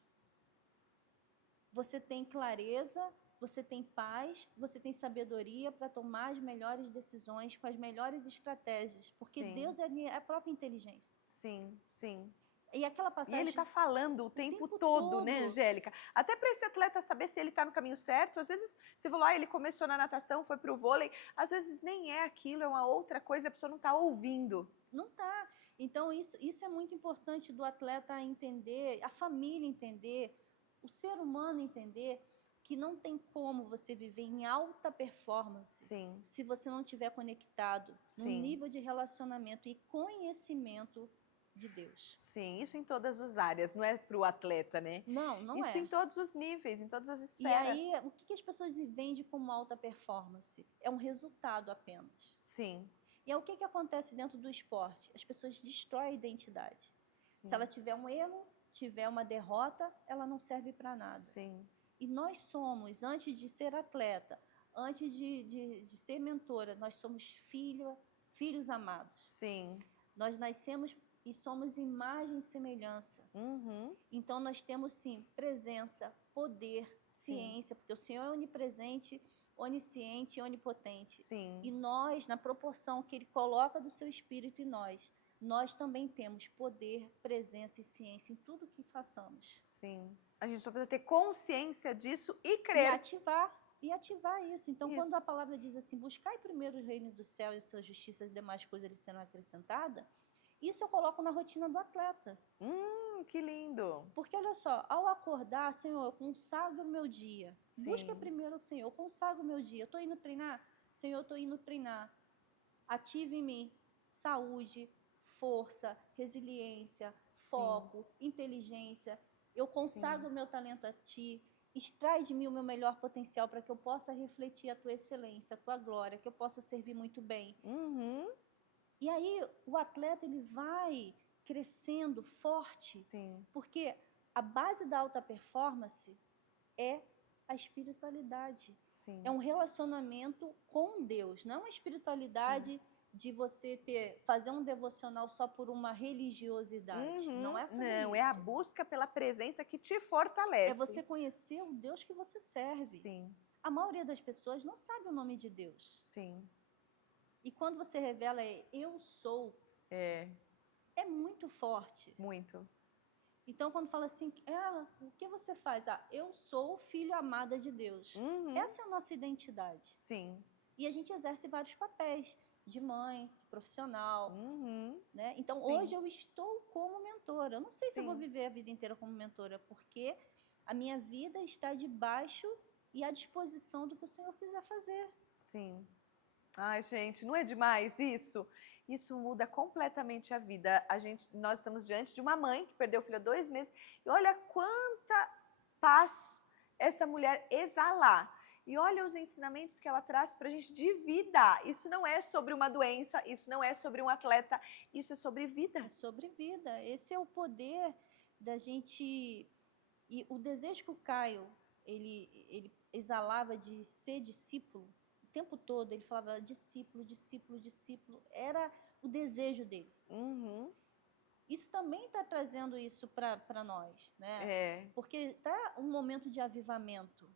você tem clareza, você tem paz, você tem sabedoria para tomar as melhores decisões com as melhores estratégias, porque Deus é a própria inteligência. Sim, sim. E aquela passagem... E ele está falando o tempo todo, né, Angélica? Até para esse atleta saber se ele está no caminho certo. Às vezes, você falou, ele começou na natação, foi para o vôlei. Às vezes nem é aquilo, é uma outra coisa, a pessoa não está ouvindo. Não está. Então, isso é muito importante do atleta entender, a família entender, o ser humano entender que não tem como você viver em alta performance se você não estiver conectado num nível de relacionamento e conhecimento de Deus. Sim, isso em todas as áreas, não é para o atleta, né? Não isso é. Isso em todos os níveis, em todas as esferas. E aí, o que as pessoas vendem como alta performance? É um resultado apenas. Sim. E aí, o que acontece dentro do esporte? As pessoas destroem a identidade. Se ela tiver um erro, tiver uma derrota, ela não serve para nada. Sim. E nós somos, antes de ser atleta, antes de ser mentora, nós somos filhos amados. Sim. Nós nascemos e somos imagem e semelhança. Então, nós temos, sim, presença, poder, ciência, porque o Senhor é onipresente, onisciente e onipotente. Sim. E nós, na proporção que Ele coloca do seu Espírito em nós também temos poder, presença e ciência em tudo que façamos. Sim. A gente só precisa ter consciência disso e crer. E ativar isso. Então, quando a palavra diz assim, buscai primeiro o reino do céu e a sua justiça, as demais coisas lhe serão acrescentadas, isso eu coloco na rotina do atleta. Que lindo! Porque, olha só, ao acordar, Senhor, eu consagro o meu dia. Sim. Busca primeiro o Senhor, eu consagro o meu dia. Eu estou indo treinar? Senhor, eu estou indo treinar. Ative em mim saúde, força, resiliência, foco, inteligência. Eu consagro o meu talento a Ti. Extrai de mim o meu melhor potencial para que eu possa refletir a Tua excelência, a Tua glória, que eu possa servir muito bem. E aí o atleta ele vai crescendo forte, porque a base da alta performance é a espiritualidade. É um relacionamento com Deus, não é uma espiritualidade de você fazer um devocional só por uma religiosidade. Não é sobre isso. Não, é a busca pela presença que te fortalece. É você conhecer o Deus que você serve. A maioria das pessoas não sabe o nome de Deus. E quando você revela eu sou, é muito forte. Muito. Então, quando fala assim, o que você faz? Eu sou filho amada de Deus. Essa é a nossa identidade. E a gente exerce vários papéis, de mãe, de profissional. Né? Então, hoje eu estou como mentora. Eu não sei se eu vou viver a vida inteira como mentora, porque a minha vida está debaixo e à disposição do que o Senhor quiser fazer. Ai, gente, não é demais isso? Isso muda completamente a vida. Nós estamos diante de uma mãe que perdeu o filho há 2 meses e olha quanta paz essa mulher exalar. E olha os ensinamentos que ela traz para a gente de vida. Isso não é sobre uma doença, isso não é sobre um atleta, isso é sobre vida. É sobre vida. Esse é o poder da gente... E o desejo que o Caio, ele exalava de ser discípulo, o tempo todo ele falava discípulo, discípulo, discípulo. Era o desejo dele. Isso também está trazendo isso para nós, né? Porque está um momento de avivamento.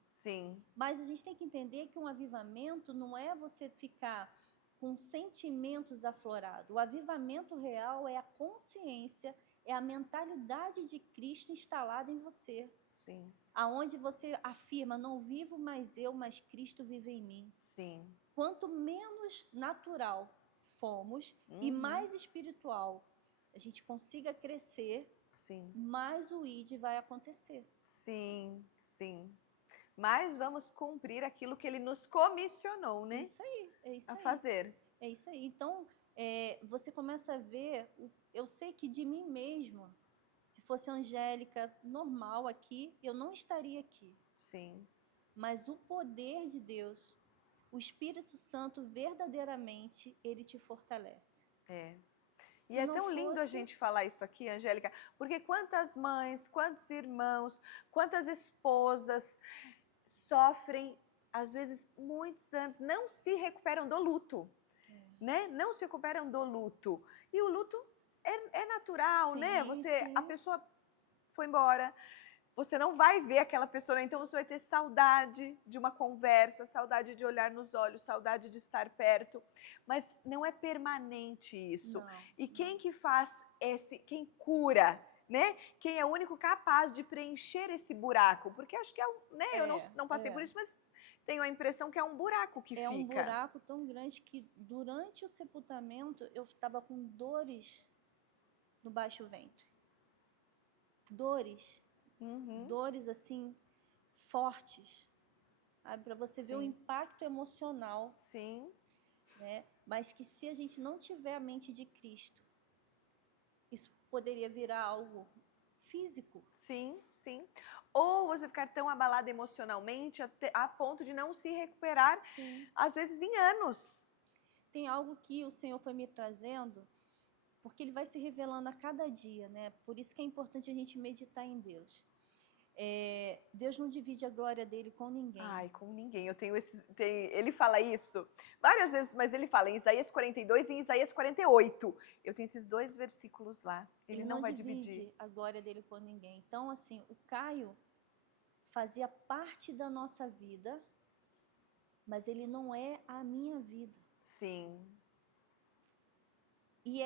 Mas a gente tem que entender que um avivamento não é você ficar com sentimentos aflorados. O avivamento real é a consciência, é a mentalidade de Cristo instalada em você. Aonde você afirma, não vivo mais eu, mas Cristo vive em mim. Quanto menos natural formos e mais espiritual a gente consiga crescer, mais o ID vai acontecer. Mas vamos cumprir aquilo que Ele nos comissionou, né? Isso aí, a fazer. É isso aí. Então, você começa a ver, eu sei que de mim mesma, se fosse a Angélica normal aqui, eu não estaria aqui. Mas o poder de Deus, o Espírito Santo, verdadeiramente, ele te fortalece. E é tão lindo a gente falar isso aqui, Angélica, porque quantas mães, quantos irmãos, quantas esposas sofrem, às vezes, muitos anos, não se recuperam do luto, né? Não se recuperam do luto. E o luto é natural, né? A pessoa foi embora, você não vai ver aquela pessoa, então você vai ter saudade de uma conversa, saudade de olhar nos olhos, saudade de estar perto, mas não é permanente isso. E quem que faz quem cura né? Quem é o único capaz de preencher esse buraco? Porque acho que né? Eu não passei por isso, mas tenho a impressão que é um buraco que fica. É um buraco tão grande que durante o sepultamento eu estava com dores no baixo ventre. Dores. Dores assim fortes, sabe? Para você ver o impacto emocional. Sim. Né? Mas que se a gente não tiver a mente de Cristo, isso poderia virar algo físico. Sim, sim. Ou você ficar tão abalada emocionalmente a ponto de não se recuperar, às vezes em anos. Tem algo que o Senhor foi me trazendo, porque Ele vai se revelando a cada dia, né? Por isso que é importante a gente meditar em Deus. Deus não divide a glória dele com ninguém. Ai, com ninguém. Eu tenho ele fala isso várias vezes, mas ele fala em Isaías 42 e em Isaías 48. Eu tenho esses 2 versículos lá. Ele não vai dividir a glória dele com ninguém. Então, assim, o Caio fazia parte da nossa vida, mas ele não é a minha vida. Sim. E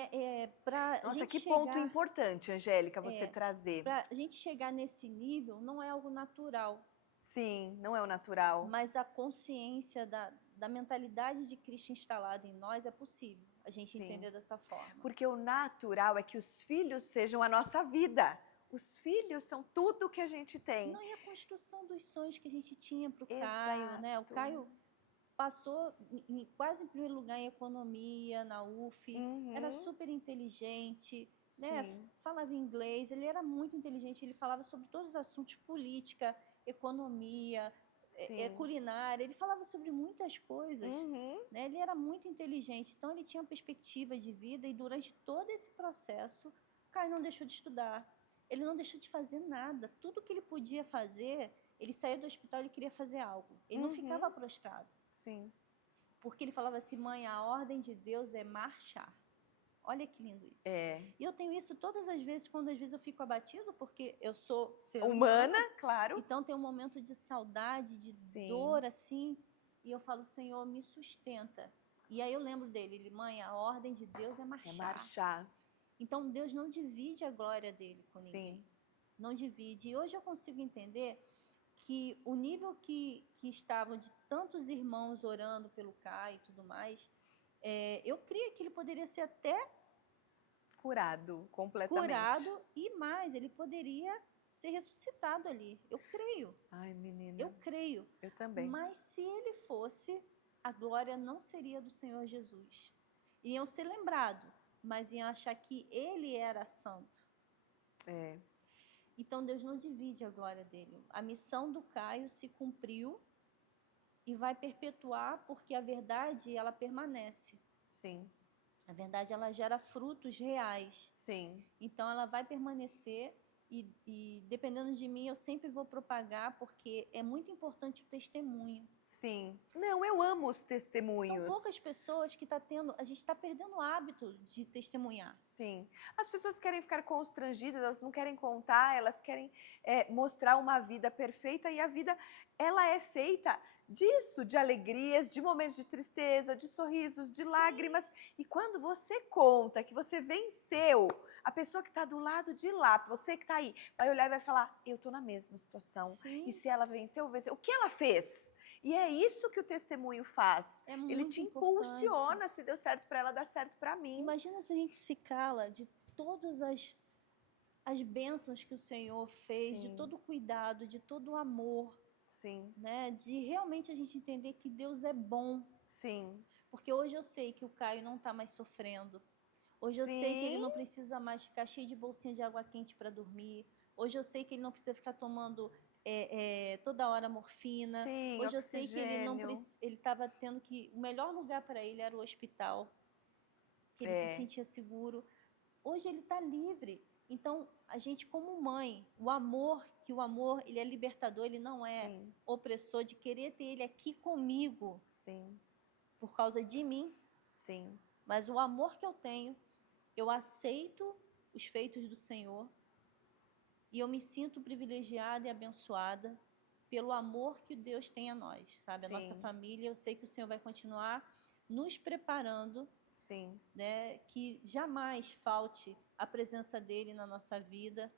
para Nossa, que ponto importante, Angélica, você trazer. Para a gente chegar nesse nível, não é algo natural. Sim, não é o natural. Mas a consciência da mentalidade de Cristo instalada em nós é possível a gente entender dessa forma. Porque o natural é que os filhos sejam a nossa vida. Os filhos são tudo que a gente tem. Não, e a construção dos sonhos que a gente tinha para o Caio, né? O Caio passou quase em primeiro lugar em economia, na UF, era super inteligente, né? Falava inglês, ele era muito inteligente, ele falava sobre todos os assuntos, política, economia, culinária, ele falava sobre muitas coisas, né? Ele era muito inteligente, então ele tinha uma perspectiva de vida e durante todo esse processo, o Caio não deixou de estudar, ele não deixou de fazer nada, tudo que ele podia fazer, ele saía do hospital, ele queria fazer algo, ele não ficava prostrado. Sim. Porque ele falava assim, mãe, a ordem de Deus é marchar. Olha que lindo isso. E eu tenho isso todas as vezes, quando às vezes eu fico abatido, porque eu sou ser humana, claro. Então tem um momento de saudade, de dor, assim, e eu falo, Senhor, me sustenta. E aí eu lembro dele, mãe, a ordem de Deus é marchar. É marchar. Então Deus não divide a glória dele com ninguém. Não divide. E hoje eu consigo entender que o nível que estavam de tantos irmãos orando pelo Caio e tudo mais, eu creio que ele poderia ser até curado completamente. Curado e mais, ele poderia ser ressuscitado ali. Eu creio. Ai, menina. Eu creio. Eu também. Mas se ele fosse, a glória não seria do Senhor Jesus. Iam ser lembrados, mas iam achar que ele era santo. Então Deus não divide a glória dele. A missão do Caio se cumpriu e vai perpetuar porque a verdade ela permanece. Sim. A verdade ela gera frutos reais. Sim. Então ela vai permanecer e dependendo de mim eu sempre vou propagar porque é muito importante o testemunho. Sim. Não, eu amo os testemunhos. São poucas pessoas que a gente está perdendo o hábito de testemunhar. Sim. As pessoas querem ficar constrangidas, elas não querem contar, elas querem mostrar uma vida perfeita e a vida, ela é feita disso, de alegrias, de momentos de tristeza, de sorrisos, de lágrimas. E quando você conta que você venceu, a pessoa que está do lado de lá, você que está aí, vai olhar e vai falar, eu estou na mesma situação. E se ela venceu, venceu. O que ela fez? E é isso que o testemunho faz. Ele te impulsiona, se deu certo para ela, dá certo para mim. Imagina se a gente se cala de todas as bênçãos que o Senhor fez, de todo o cuidado, de todo o amor. Sim. Né? De realmente a gente entender que Deus é bom. Sim. Porque hoje eu sei que o Caio não está mais sofrendo. Hoje eu sei que ele não precisa mais ficar cheio de bolsinha de água quente para dormir. Hoje eu sei que ele não precisa ficar tomando toda hora morfina. Sim, hoje eu sei que ele estava tendo que... O melhor lugar para ele era o hospital. Que ele se sentia seguro. Hoje ele está livre. Então, a gente como mãe, o amor, ele é libertador, ele não é opressor, de querer ter ele aqui comigo. Por causa de mim. Mas o amor que eu tenho, eu aceito os feitos do Senhor e eu me sinto privilegiada e abençoada pelo amor que Deus tem a nós, sabe? A nossa família, eu sei que o Senhor vai continuar nos preparando Sim. Né? Que jamais falte a presença dele na nossa vida,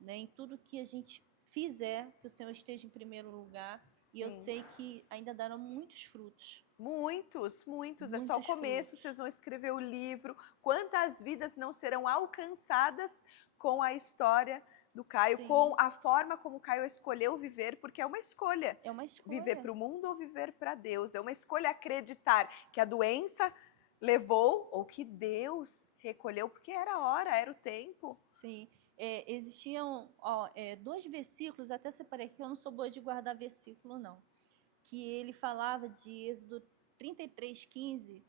né? Em tudo que a gente fizer, que o Senhor esteja em primeiro lugar. Sim. E eu sei que ainda darão muitos frutos. Muitos, muitos. É Muitos só o começo, frutos. vocês vão escrever o livro. Quantas vidas não serão alcançadas com a história do Caio, Sim. com a forma como o Caio escolheu viver, porque é uma escolha. É uma escolha. Viver para o mundo ou viver para Deus. É uma escolha acreditar que a doença levou ou que Deus recolheu, porque era a hora, era o tempo. Sim. Existiam 2 versículos, até separei aqui, eu não sou boa de guardar versículo, não. Que ele falava de Êxodo 33:15,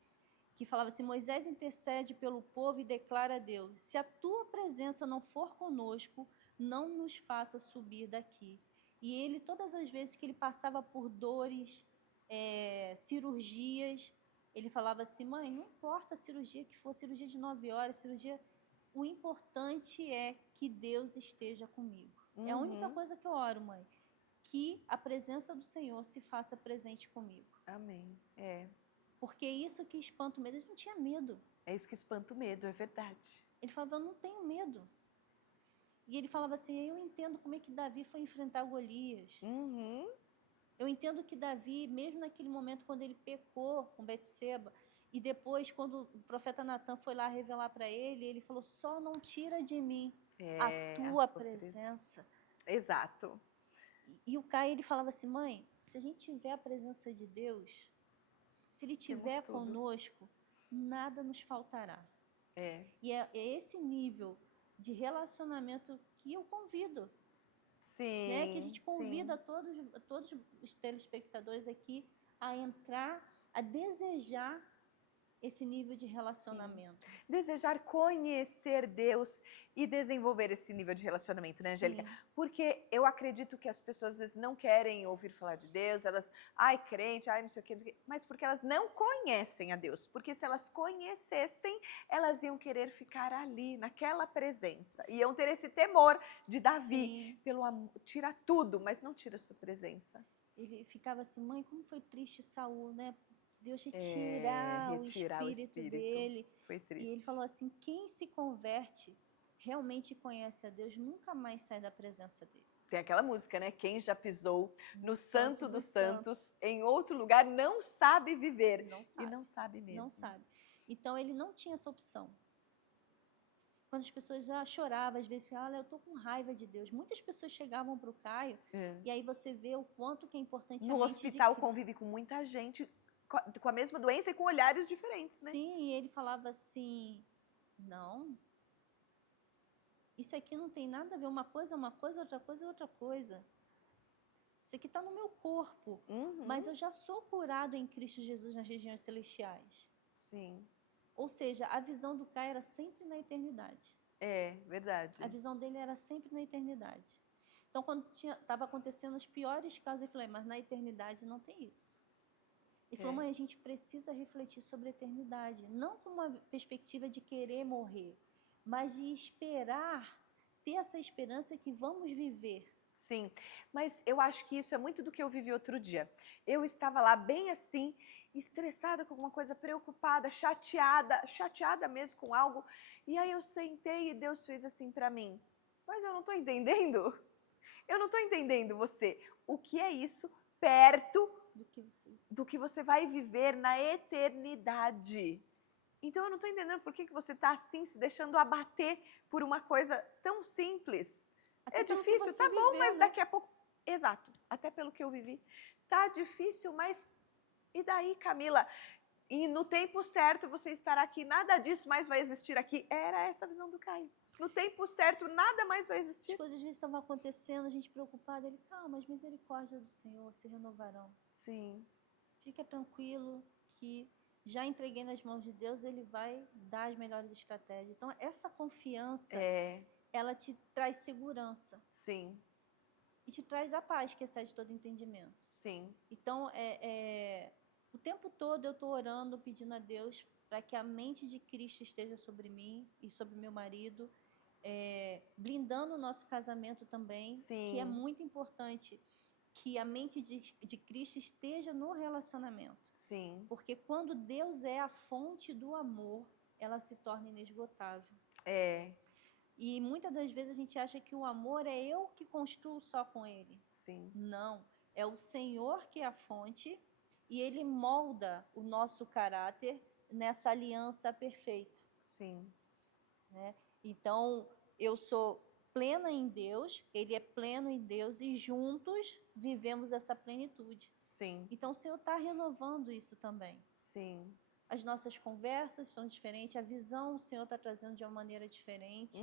que falava assim: Moisés intercede pelo povo e declara a Deus: se a tua presença não for conosco, não nos faça subir daqui. E ele, todas as vezes que ele passava por dores, cirurgias, ele falava assim: mãe, não importa a cirurgia que for, cirurgia de 9 horas, cirurgia, o importante é que Deus esteja comigo. É a única coisa que eu oro, mãe, que a presença do Senhor se faça presente comigo. Amém. Porque isso que espanta o medo. Ele não tinha medo. É isso que espanta o medo, é verdade. Ele falava: eu não tenho medo. E ele falava assim: eu entendo como é que Davi foi enfrentar Golias. Eu entendo que Davi, mesmo naquele momento quando ele pecou com Betseba, e depois quando o profeta Natan foi lá revelar para ele, ele falou: só não tira de mim a tua presença. Exato. E o Caio, ele falava assim: mãe, se a gente tiver a presença de Deus, se ele estiver conosco, nada nos faltará. E é esse nível de relacionamento que eu convido. Sim. Né? Que a gente convida todos os telespectadores aqui a entrar, a desejar esse nível de relacionamento. Sim. Desejar conhecer Deus e desenvolver esse nível de relacionamento, né, Angélica? Sim. Porque eu acredito que as pessoas às vezes não querem ouvir falar de Deus, elas, ai, crente, ai, não sei o quê, mas porque elas não conhecem a Deus. Porque se elas conhecessem, elas iam querer ficar ali, naquela presença. Iam ter esse temor de Davi, Sim. pelo amor, tira tudo, mas não tira a sua presença. Ele ficava assim: mãe, como foi triste Saul, né? Deus retirar o espírito dele. Foi triste. E ele falou assim: quem se converte, realmente conhece a Deus, nunca mais sai da presença dele. Tem aquela música, né? Quem já pisou no Santo dos Santos, em outro lugar, não sabe viver. Não sabe. E não sabe mesmo. Não sabe. Então, ele não tinha essa opção. Quando as pessoas já choravam, às vezes, olha, eu tô com raiva de Deus. Muitas pessoas chegavam para o Caio, e aí você vê o quanto que é importante no a mente hospital de... convive com muita gente com a mesma doença e com olhares diferentes, né? Sim, e ele falava assim: não, isso aqui não tem nada a ver, uma coisa é uma coisa, outra coisa é outra coisa. Isso aqui está no meu corpo, mas eu já sou curado em Cristo Jesus nas regiões celestiais. Sim. Ou seja, a visão do Caio era sempre na eternidade. É, verdade. A visão dele era sempre na eternidade. Então, quando estava acontecendo os piores casos, eu falei: mas na eternidade não tem isso. Ele falou: mãe, a gente precisa refletir sobre a eternidade, não com uma perspectiva de querer morrer, mas de esperar, ter essa esperança que vamos viver. Sim, mas eu acho que isso é muito do que eu vivi outro dia. Eu estava lá bem assim, estressada com alguma coisa, preocupada, chateada mesmo com algo. E aí eu sentei e Deus fez assim para mim: mas eu não estou entendendo. Eu não estou entendendo você. O que é isso perto do que você vai viver na eternidade? Então eu não estou entendendo por que você está assim, se deixando abater por uma coisa tão simples. Até é difícil, tá viveu, bom, mas né? daqui a pouco... Exato, até pelo que eu vivi. Tá difícil, mas e daí, Camila? E no tempo certo você estará aqui, nada disso mais vai existir aqui. Era essa a visão do Caio. No tempo certo, nada mais vai existir. As coisas às vezes estavam acontecendo, a gente preocupada. Ele: calma, as misericórdias do Senhor se renovarão. Sim. Fica tranquilo que já entreguei nas mãos de Deus, Ele vai dar as melhores estratégias. Então, essa confiança, ela te traz segurança. Sim. E te traz a paz que excede todo entendimento. Sim. Então, o tempo todo eu estou orando, pedindo a Deus para que a mente de Cristo esteja sobre mim e sobre meu marido, blindando o nosso casamento também, que é muito importante. que a mente de Cristo esteja no relacionamento. Sim. Porque quando Deus é a fonte do amor, ela se torna inesgotável. É. E muitas das vezes a gente acha que o amor é eu que construo só com ele. Sim. Não, é o Senhor que é a fonte e ele molda o nosso caráter nessa aliança perfeita. Sim. Né? Então, eu sou plena em Deus, ele é pleno em Deus e juntos vivemos essa plenitude. Sim. Então, o Senhor está renovando isso também. Sim. As nossas conversas são diferentes, a visão o Senhor está trazendo de uma maneira diferente,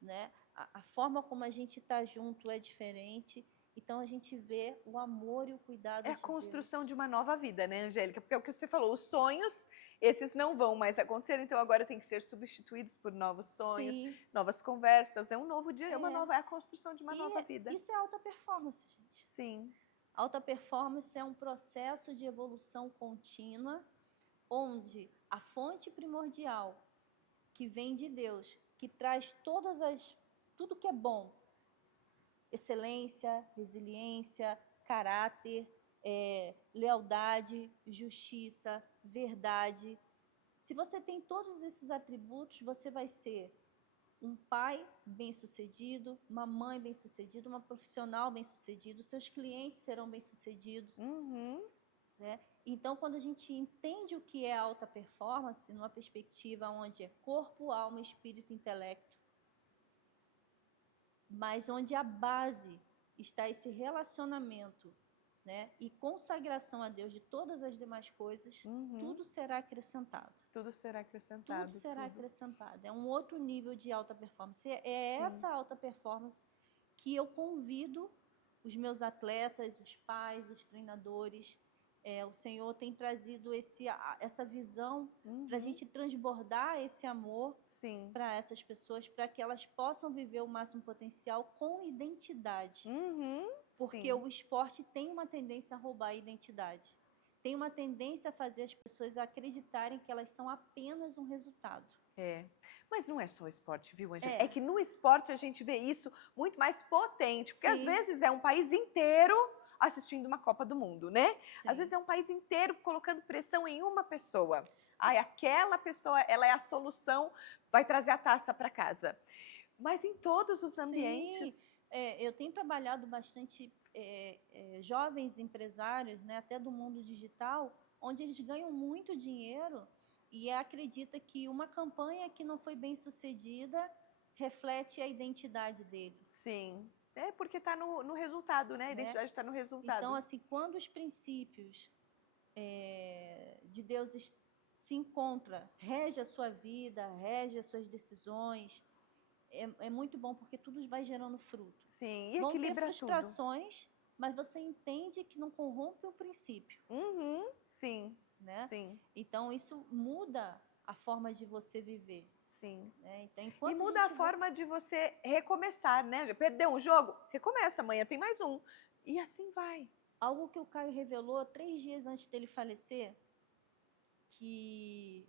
né? A forma como a gente está junto é diferente. Então, a gente vê o amor e o cuidado de Deus. É a construção de uma nova vida, né, Angélica? Porque é o que você falou, os sonhos, esses não vão mais acontecer, então agora tem que ser substituídos por novos sonhos, Sim. novas conversas, é um novo dia, é a construção de uma nova vida. Isso é alta performance, gente. Sim. Alta performance é um processo de evolução contínua, onde a fonte primordial que vem de Deus, que traz tudo que é bom, excelência, resiliência, caráter, lealdade, justiça, verdade. Se você tem todos esses atributos, você vai ser um pai bem-sucedido, uma mãe bem-sucedida, uma profissional bem-sucedida, seus clientes serão bem-sucedidos. Né? Então, quando a gente entende o que é alta performance, numa perspectiva onde é corpo, alma, espírito e intelecto, mas onde a base está esse relacionamento, né, e consagração a Deus de todas as demais coisas, tudo será acrescentado. Tudo será acrescentado. Tudo será acrescentado. É um outro nível de alta performance. É essa alta performance que eu convido os meus atletas, os pais, os treinadores. O Senhor tem trazido essa visão para a gente transbordar esse amor para essas pessoas, para que elas possam viver o máximo potencial com identidade. Porque o esporte tem uma tendência a roubar a identidade. Tem uma tendência a fazer as pessoas acreditarem que elas são apenas um resultado. Mas não é só o esporte, viu, Angélica? É que no esporte a gente vê isso muito mais potente, porque às vezes é um país inteiro assistindo uma Copa do Mundo, né? Sim. Às vezes é um país inteiro colocando pressão em uma pessoa. Aquela pessoa, ela é a solução, vai trazer a taça para casa. Mas em todos os ambientes... Sim. Eu tenho trabalhado bastante jovens empresários, né, até do mundo digital, onde eles ganham muito dinheiro e acredita que uma campanha que não foi bem sucedida reflete a identidade dele. Sim. Porque está no resultado, né? A identidade está no resultado. Então, assim, quando os princípios de Deus se encontram, rege a sua vida, rege as suas decisões, é muito bom, porque tudo vai gerando fruto. Sim, e vão equilibra ter frustrações, tudo. Mas você entende que não corrompe o princípio. Sim, né? Sim. Então, isso muda a forma de você viver. Sim. Né? Então, e muda a forma de você recomeçar, né? Já perdeu um jogo? Recomeça, amanhã tem mais um. E assim vai. Algo que o Caio revelou 3 dias antes dele falecer, que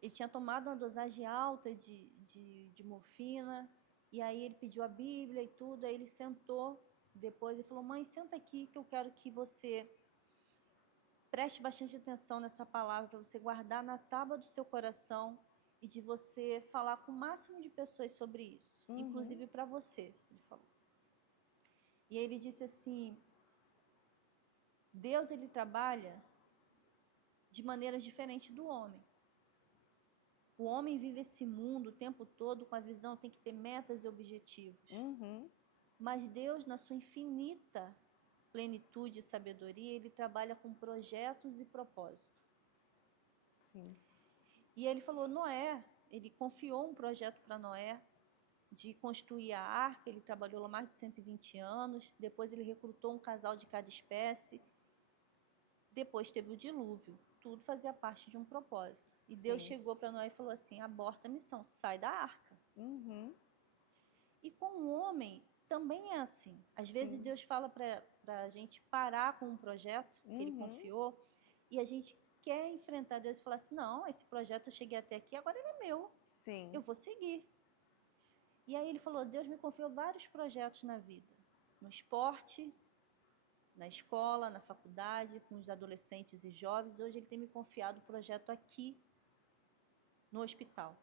ele tinha tomado uma dosagem alta de morfina, e aí ele pediu a Bíblia e tudo, aí ele sentou depois e falou: mãe, senta aqui que eu quero que você preste bastante atenção nessa palavra, para você guardar na tábua do seu coração e de você falar com o máximo de pessoas sobre isso, inclusive para você, ele falou. E ele disse assim: Deus, ele trabalha de maneiras diferentes do homem. O homem vive esse mundo o tempo todo com a visão, tem que ter metas e objetivos. Mas Deus, na sua infinita plenitude e sabedoria, ele trabalha com projetos e propósito. Sim. E ele falou, Noé, ele confiou um projeto para Noé de construir a arca, ele trabalhou lá mais de 120 anos, depois ele recrutou um casal de cada espécie, depois teve o dilúvio, tudo fazia parte de um propósito. E Deus chegou para Noé e falou assim, aborta a missão, sai da arca. E com o homem também é assim. Às vezes Deus fala para a gente parar com um projeto que ele confiou e a gente quer enfrentar Deus e falar assim, não, esse projeto eu cheguei até aqui, agora ele é meu. Eu vou seguir. E aí ele falou, Deus me confiou vários projetos na vida. No esporte, na escola, na faculdade, com os adolescentes e jovens. Hoje ele tem me confiado o projeto aqui no hospital.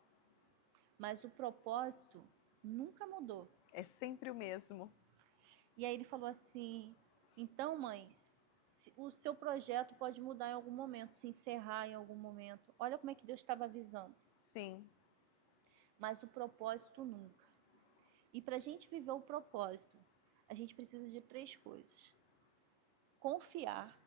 Mas o propósito nunca mudou. É sempre o mesmo. E aí ele falou assim, então, mãe, o seu projeto pode mudar em algum momento, se encerrar em algum momento. Olha como é que Deus estava avisando. Sim. Mas o propósito nunca. E para a gente viver o propósito, a gente precisa de 3 coisas. Confiar,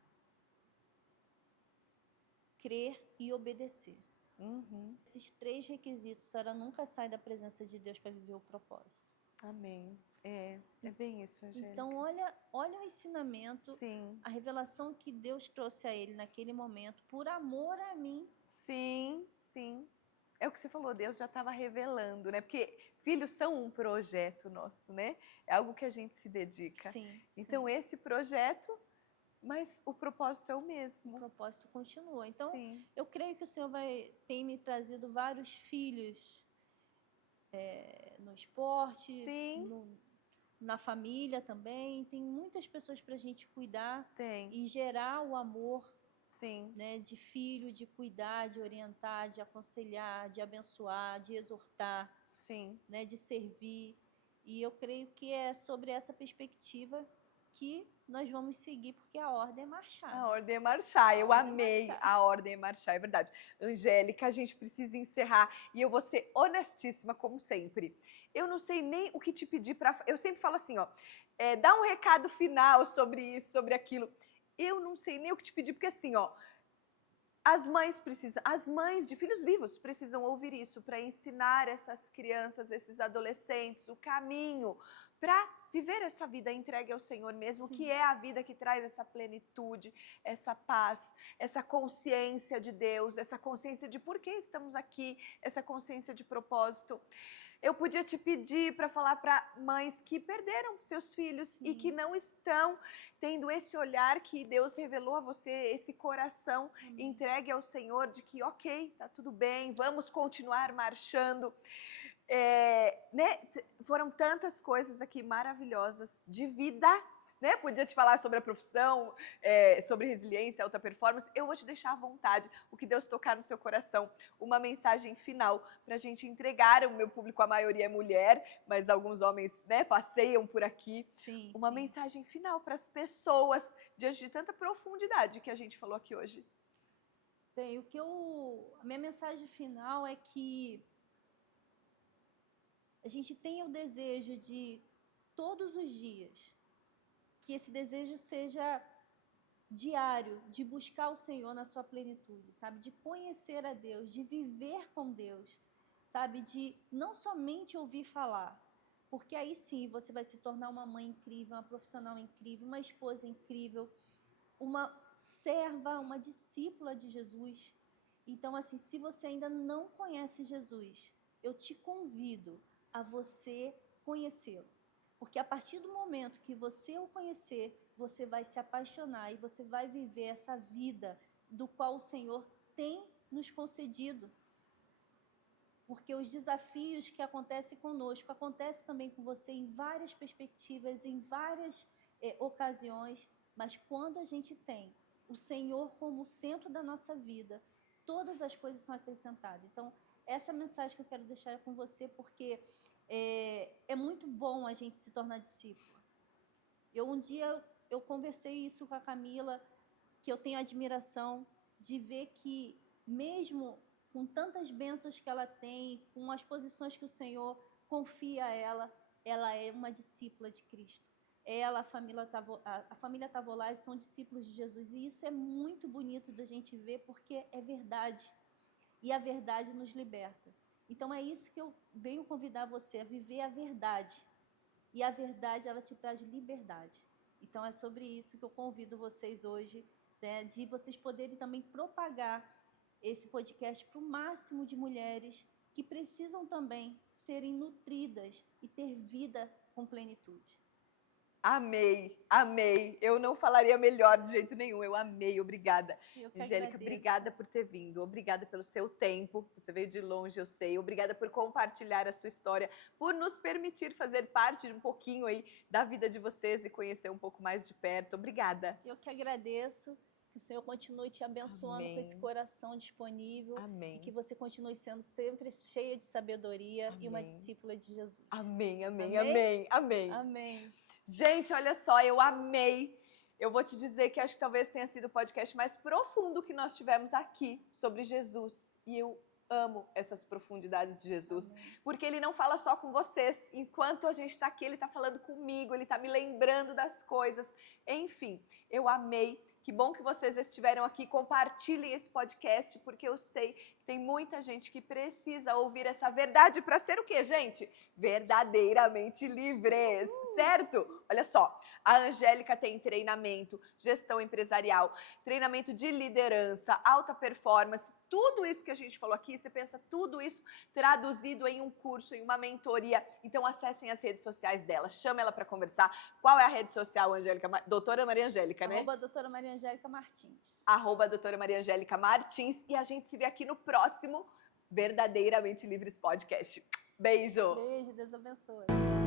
crer e obedecer. Uhum. Esses 3 requisitos, a senhora nunca sai da presença de Deus para viver o propósito. Amém. É bem isso, Angélica. Então, olha o ensinamento, sim, a revelação que Deus trouxe a ele naquele momento, por amor a mim. sim, sim. É o que você falou, Deus já estava revelando, né? Porque filhos são um projeto nosso, né? É algo que a gente se dedica. Sim. Então, esse projeto, mas o propósito é o mesmo. O propósito continua. Então, sim. eu creio que o Senhor tem me trazido vários filhos no esporte, na família também. Tem muitas pessoas para a gente cuidar e gerar o amor. Sim. Né, de filho, de cuidar, de orientar, de aconselhar, de abençoar, de exortar, sim. Né, de servir. E eu creio que é sobre essa perspectiva que nós vamos seguir, porque a ordem é marchar. A ordem é marchar, eu amei a ordem é marchar, é verdade. Angélica, a gente precisa encerrar e eu vou ser honestíssima como sempre. Eu não sei nem o que te pedir para... Eu sempre falo assim, ó, dá um recado final sobre isso, sobre aquilo. Eu não sei nem o que te pedir, porque assim, ó, as mães de filhos vivos precisam ouvir isso para ensinar essas crianças, esses adolescentes, o caminho para viver essa vida entregue ao Senhor mesmo, que é a vida que traz essa plenitude, essa paz, essa consciência de Deus, essa consciência de por que estamos aqui, essa consciência de propósito. Eu podia te pedir para falar para mães que perderam seus filhos e que não estão tendo esse olhar que Deus revelou a você, esse coração entregue ao Senhor de que, ok, tá tudo bem, vamos continuar marchando. Né? Foram tantas coisas aqui maravilhosas de vida, né? Podia te falar sobre a profissão, sobre resiliência, alta performance. Eu vou te deixar à vontade, o que Deus tocar no seu coração, uma mensagem final para a gente entregar. O meu público, a maioria é mulher, mas alguns homens, né, passeiam por aqui. Uma mensagem final para as pessoas diante de tanta profundidade que a gente falou aqui hoje. Bem, a minha mensagem final é que a gente tenha o desejo de, todos os dias, que esse desejo seja diário, de buscar o Senhor na sua plenitude, sabe? De conhecer a Deus, de viver com Deus, sabe? De não somente ouvir falar, porque aí sim você vai se tornar uma mãe incrível, uma profissional incrível, uma esposa incrível, uma serva, uma discípula de Jesus. Então, assim, se você ainda não conhece Jesus, eu te convido a você conhecê-lo. Porque a partir do momento que você o conhecer, você vai se apaixonar e você vai viver essa vida do qual o Senhor tem nos concedido. Porque os desafios que acontecem conosco, acontecem também com você em várias perspectivas, em várias ocasiões, mas quando a gente tem o Senhor como centro da nossa vida, todas as coisas são acrescentadas. Então, essa é a mensagem que eu quero deixar com você, porque é muito bom a gente se tornar discípulo. Um dia eu conversei isso com a Camila, que eu tenho admiração de ver que mesmo com tantas bênçãos que ela tem, com as posições que o Senhor confia a ela, ela é uma discípula de Cristo. Ela, a família Tavolazzi são discípulos de Jesus, e isso é muito bonito da gente ver, porque é verdade, e a verdade nos liberta. Então é isso que eu venho convidar você a viver a verdade, e a verdade ela te traz liberdade. Então é sobre isso que eu convido vocês hoje, né, de vocês poderem também propagar esse podcast para o máximo de mulheres que precisam também serem nutridas e ter vida com plenitude. Amei, amei. Eu não falaria melhor de jeito nenhum. Eu amei, obrigada. Angélica, obrigada por ter vindo. Obrigada pelo seu tempo. Você veio de longe, eu sei. Obrigada por compartilhar a sua história, por nos permitir fazer parte de um pouquinho aí da vida de vocês e conhecer um pouco mais de perto. Obrigada. Eu que agradeço. Que o Senhor continue te abençoando com esse coração disponível. Amém. E que você continue sendo sempre cheia de sabedoria e uma discípula de Jesus. Amém, amém, amém, amém. Amém. Gente, olha só, eu amei. Eu vou te dizer que acho que talvez tenha sido o podcast mais profundo que nós tivemos aqui sobre Jesus. E eu amo essas profundidades de Jesus, porque ele não fala só com vocês. Enquanto a gente está aqui, ele está falando comigo, ele está me lembrando das coisas. Enfim, eu amei. Que bom que vocês estiveram aqui. Compartilhem esse podcast, porque eu sei que tem muita gente que precisa ouvir essa verdade para ser o quê, gente? Verdadeiramente livres, certo? Olha só, a Angélica tem treinamento, gestão empresarial, treinamento de liderança, alta performance, tudo isso que a gente falou aqui, você pensa tudo isso traduzido em um curso, em uma mentoria. Então acessem as redes sociais dela, chama ela para conversar. Qual é a rede social, Angélica? Doutora Maria Angélica, né? Doutora Maria Angélica Martins. Doutora Maria Angélica Martins. E a gente se vê aqui no próximo Verdadeiramente Livres Podcast. Beijo! Beijo, Deus abençoe.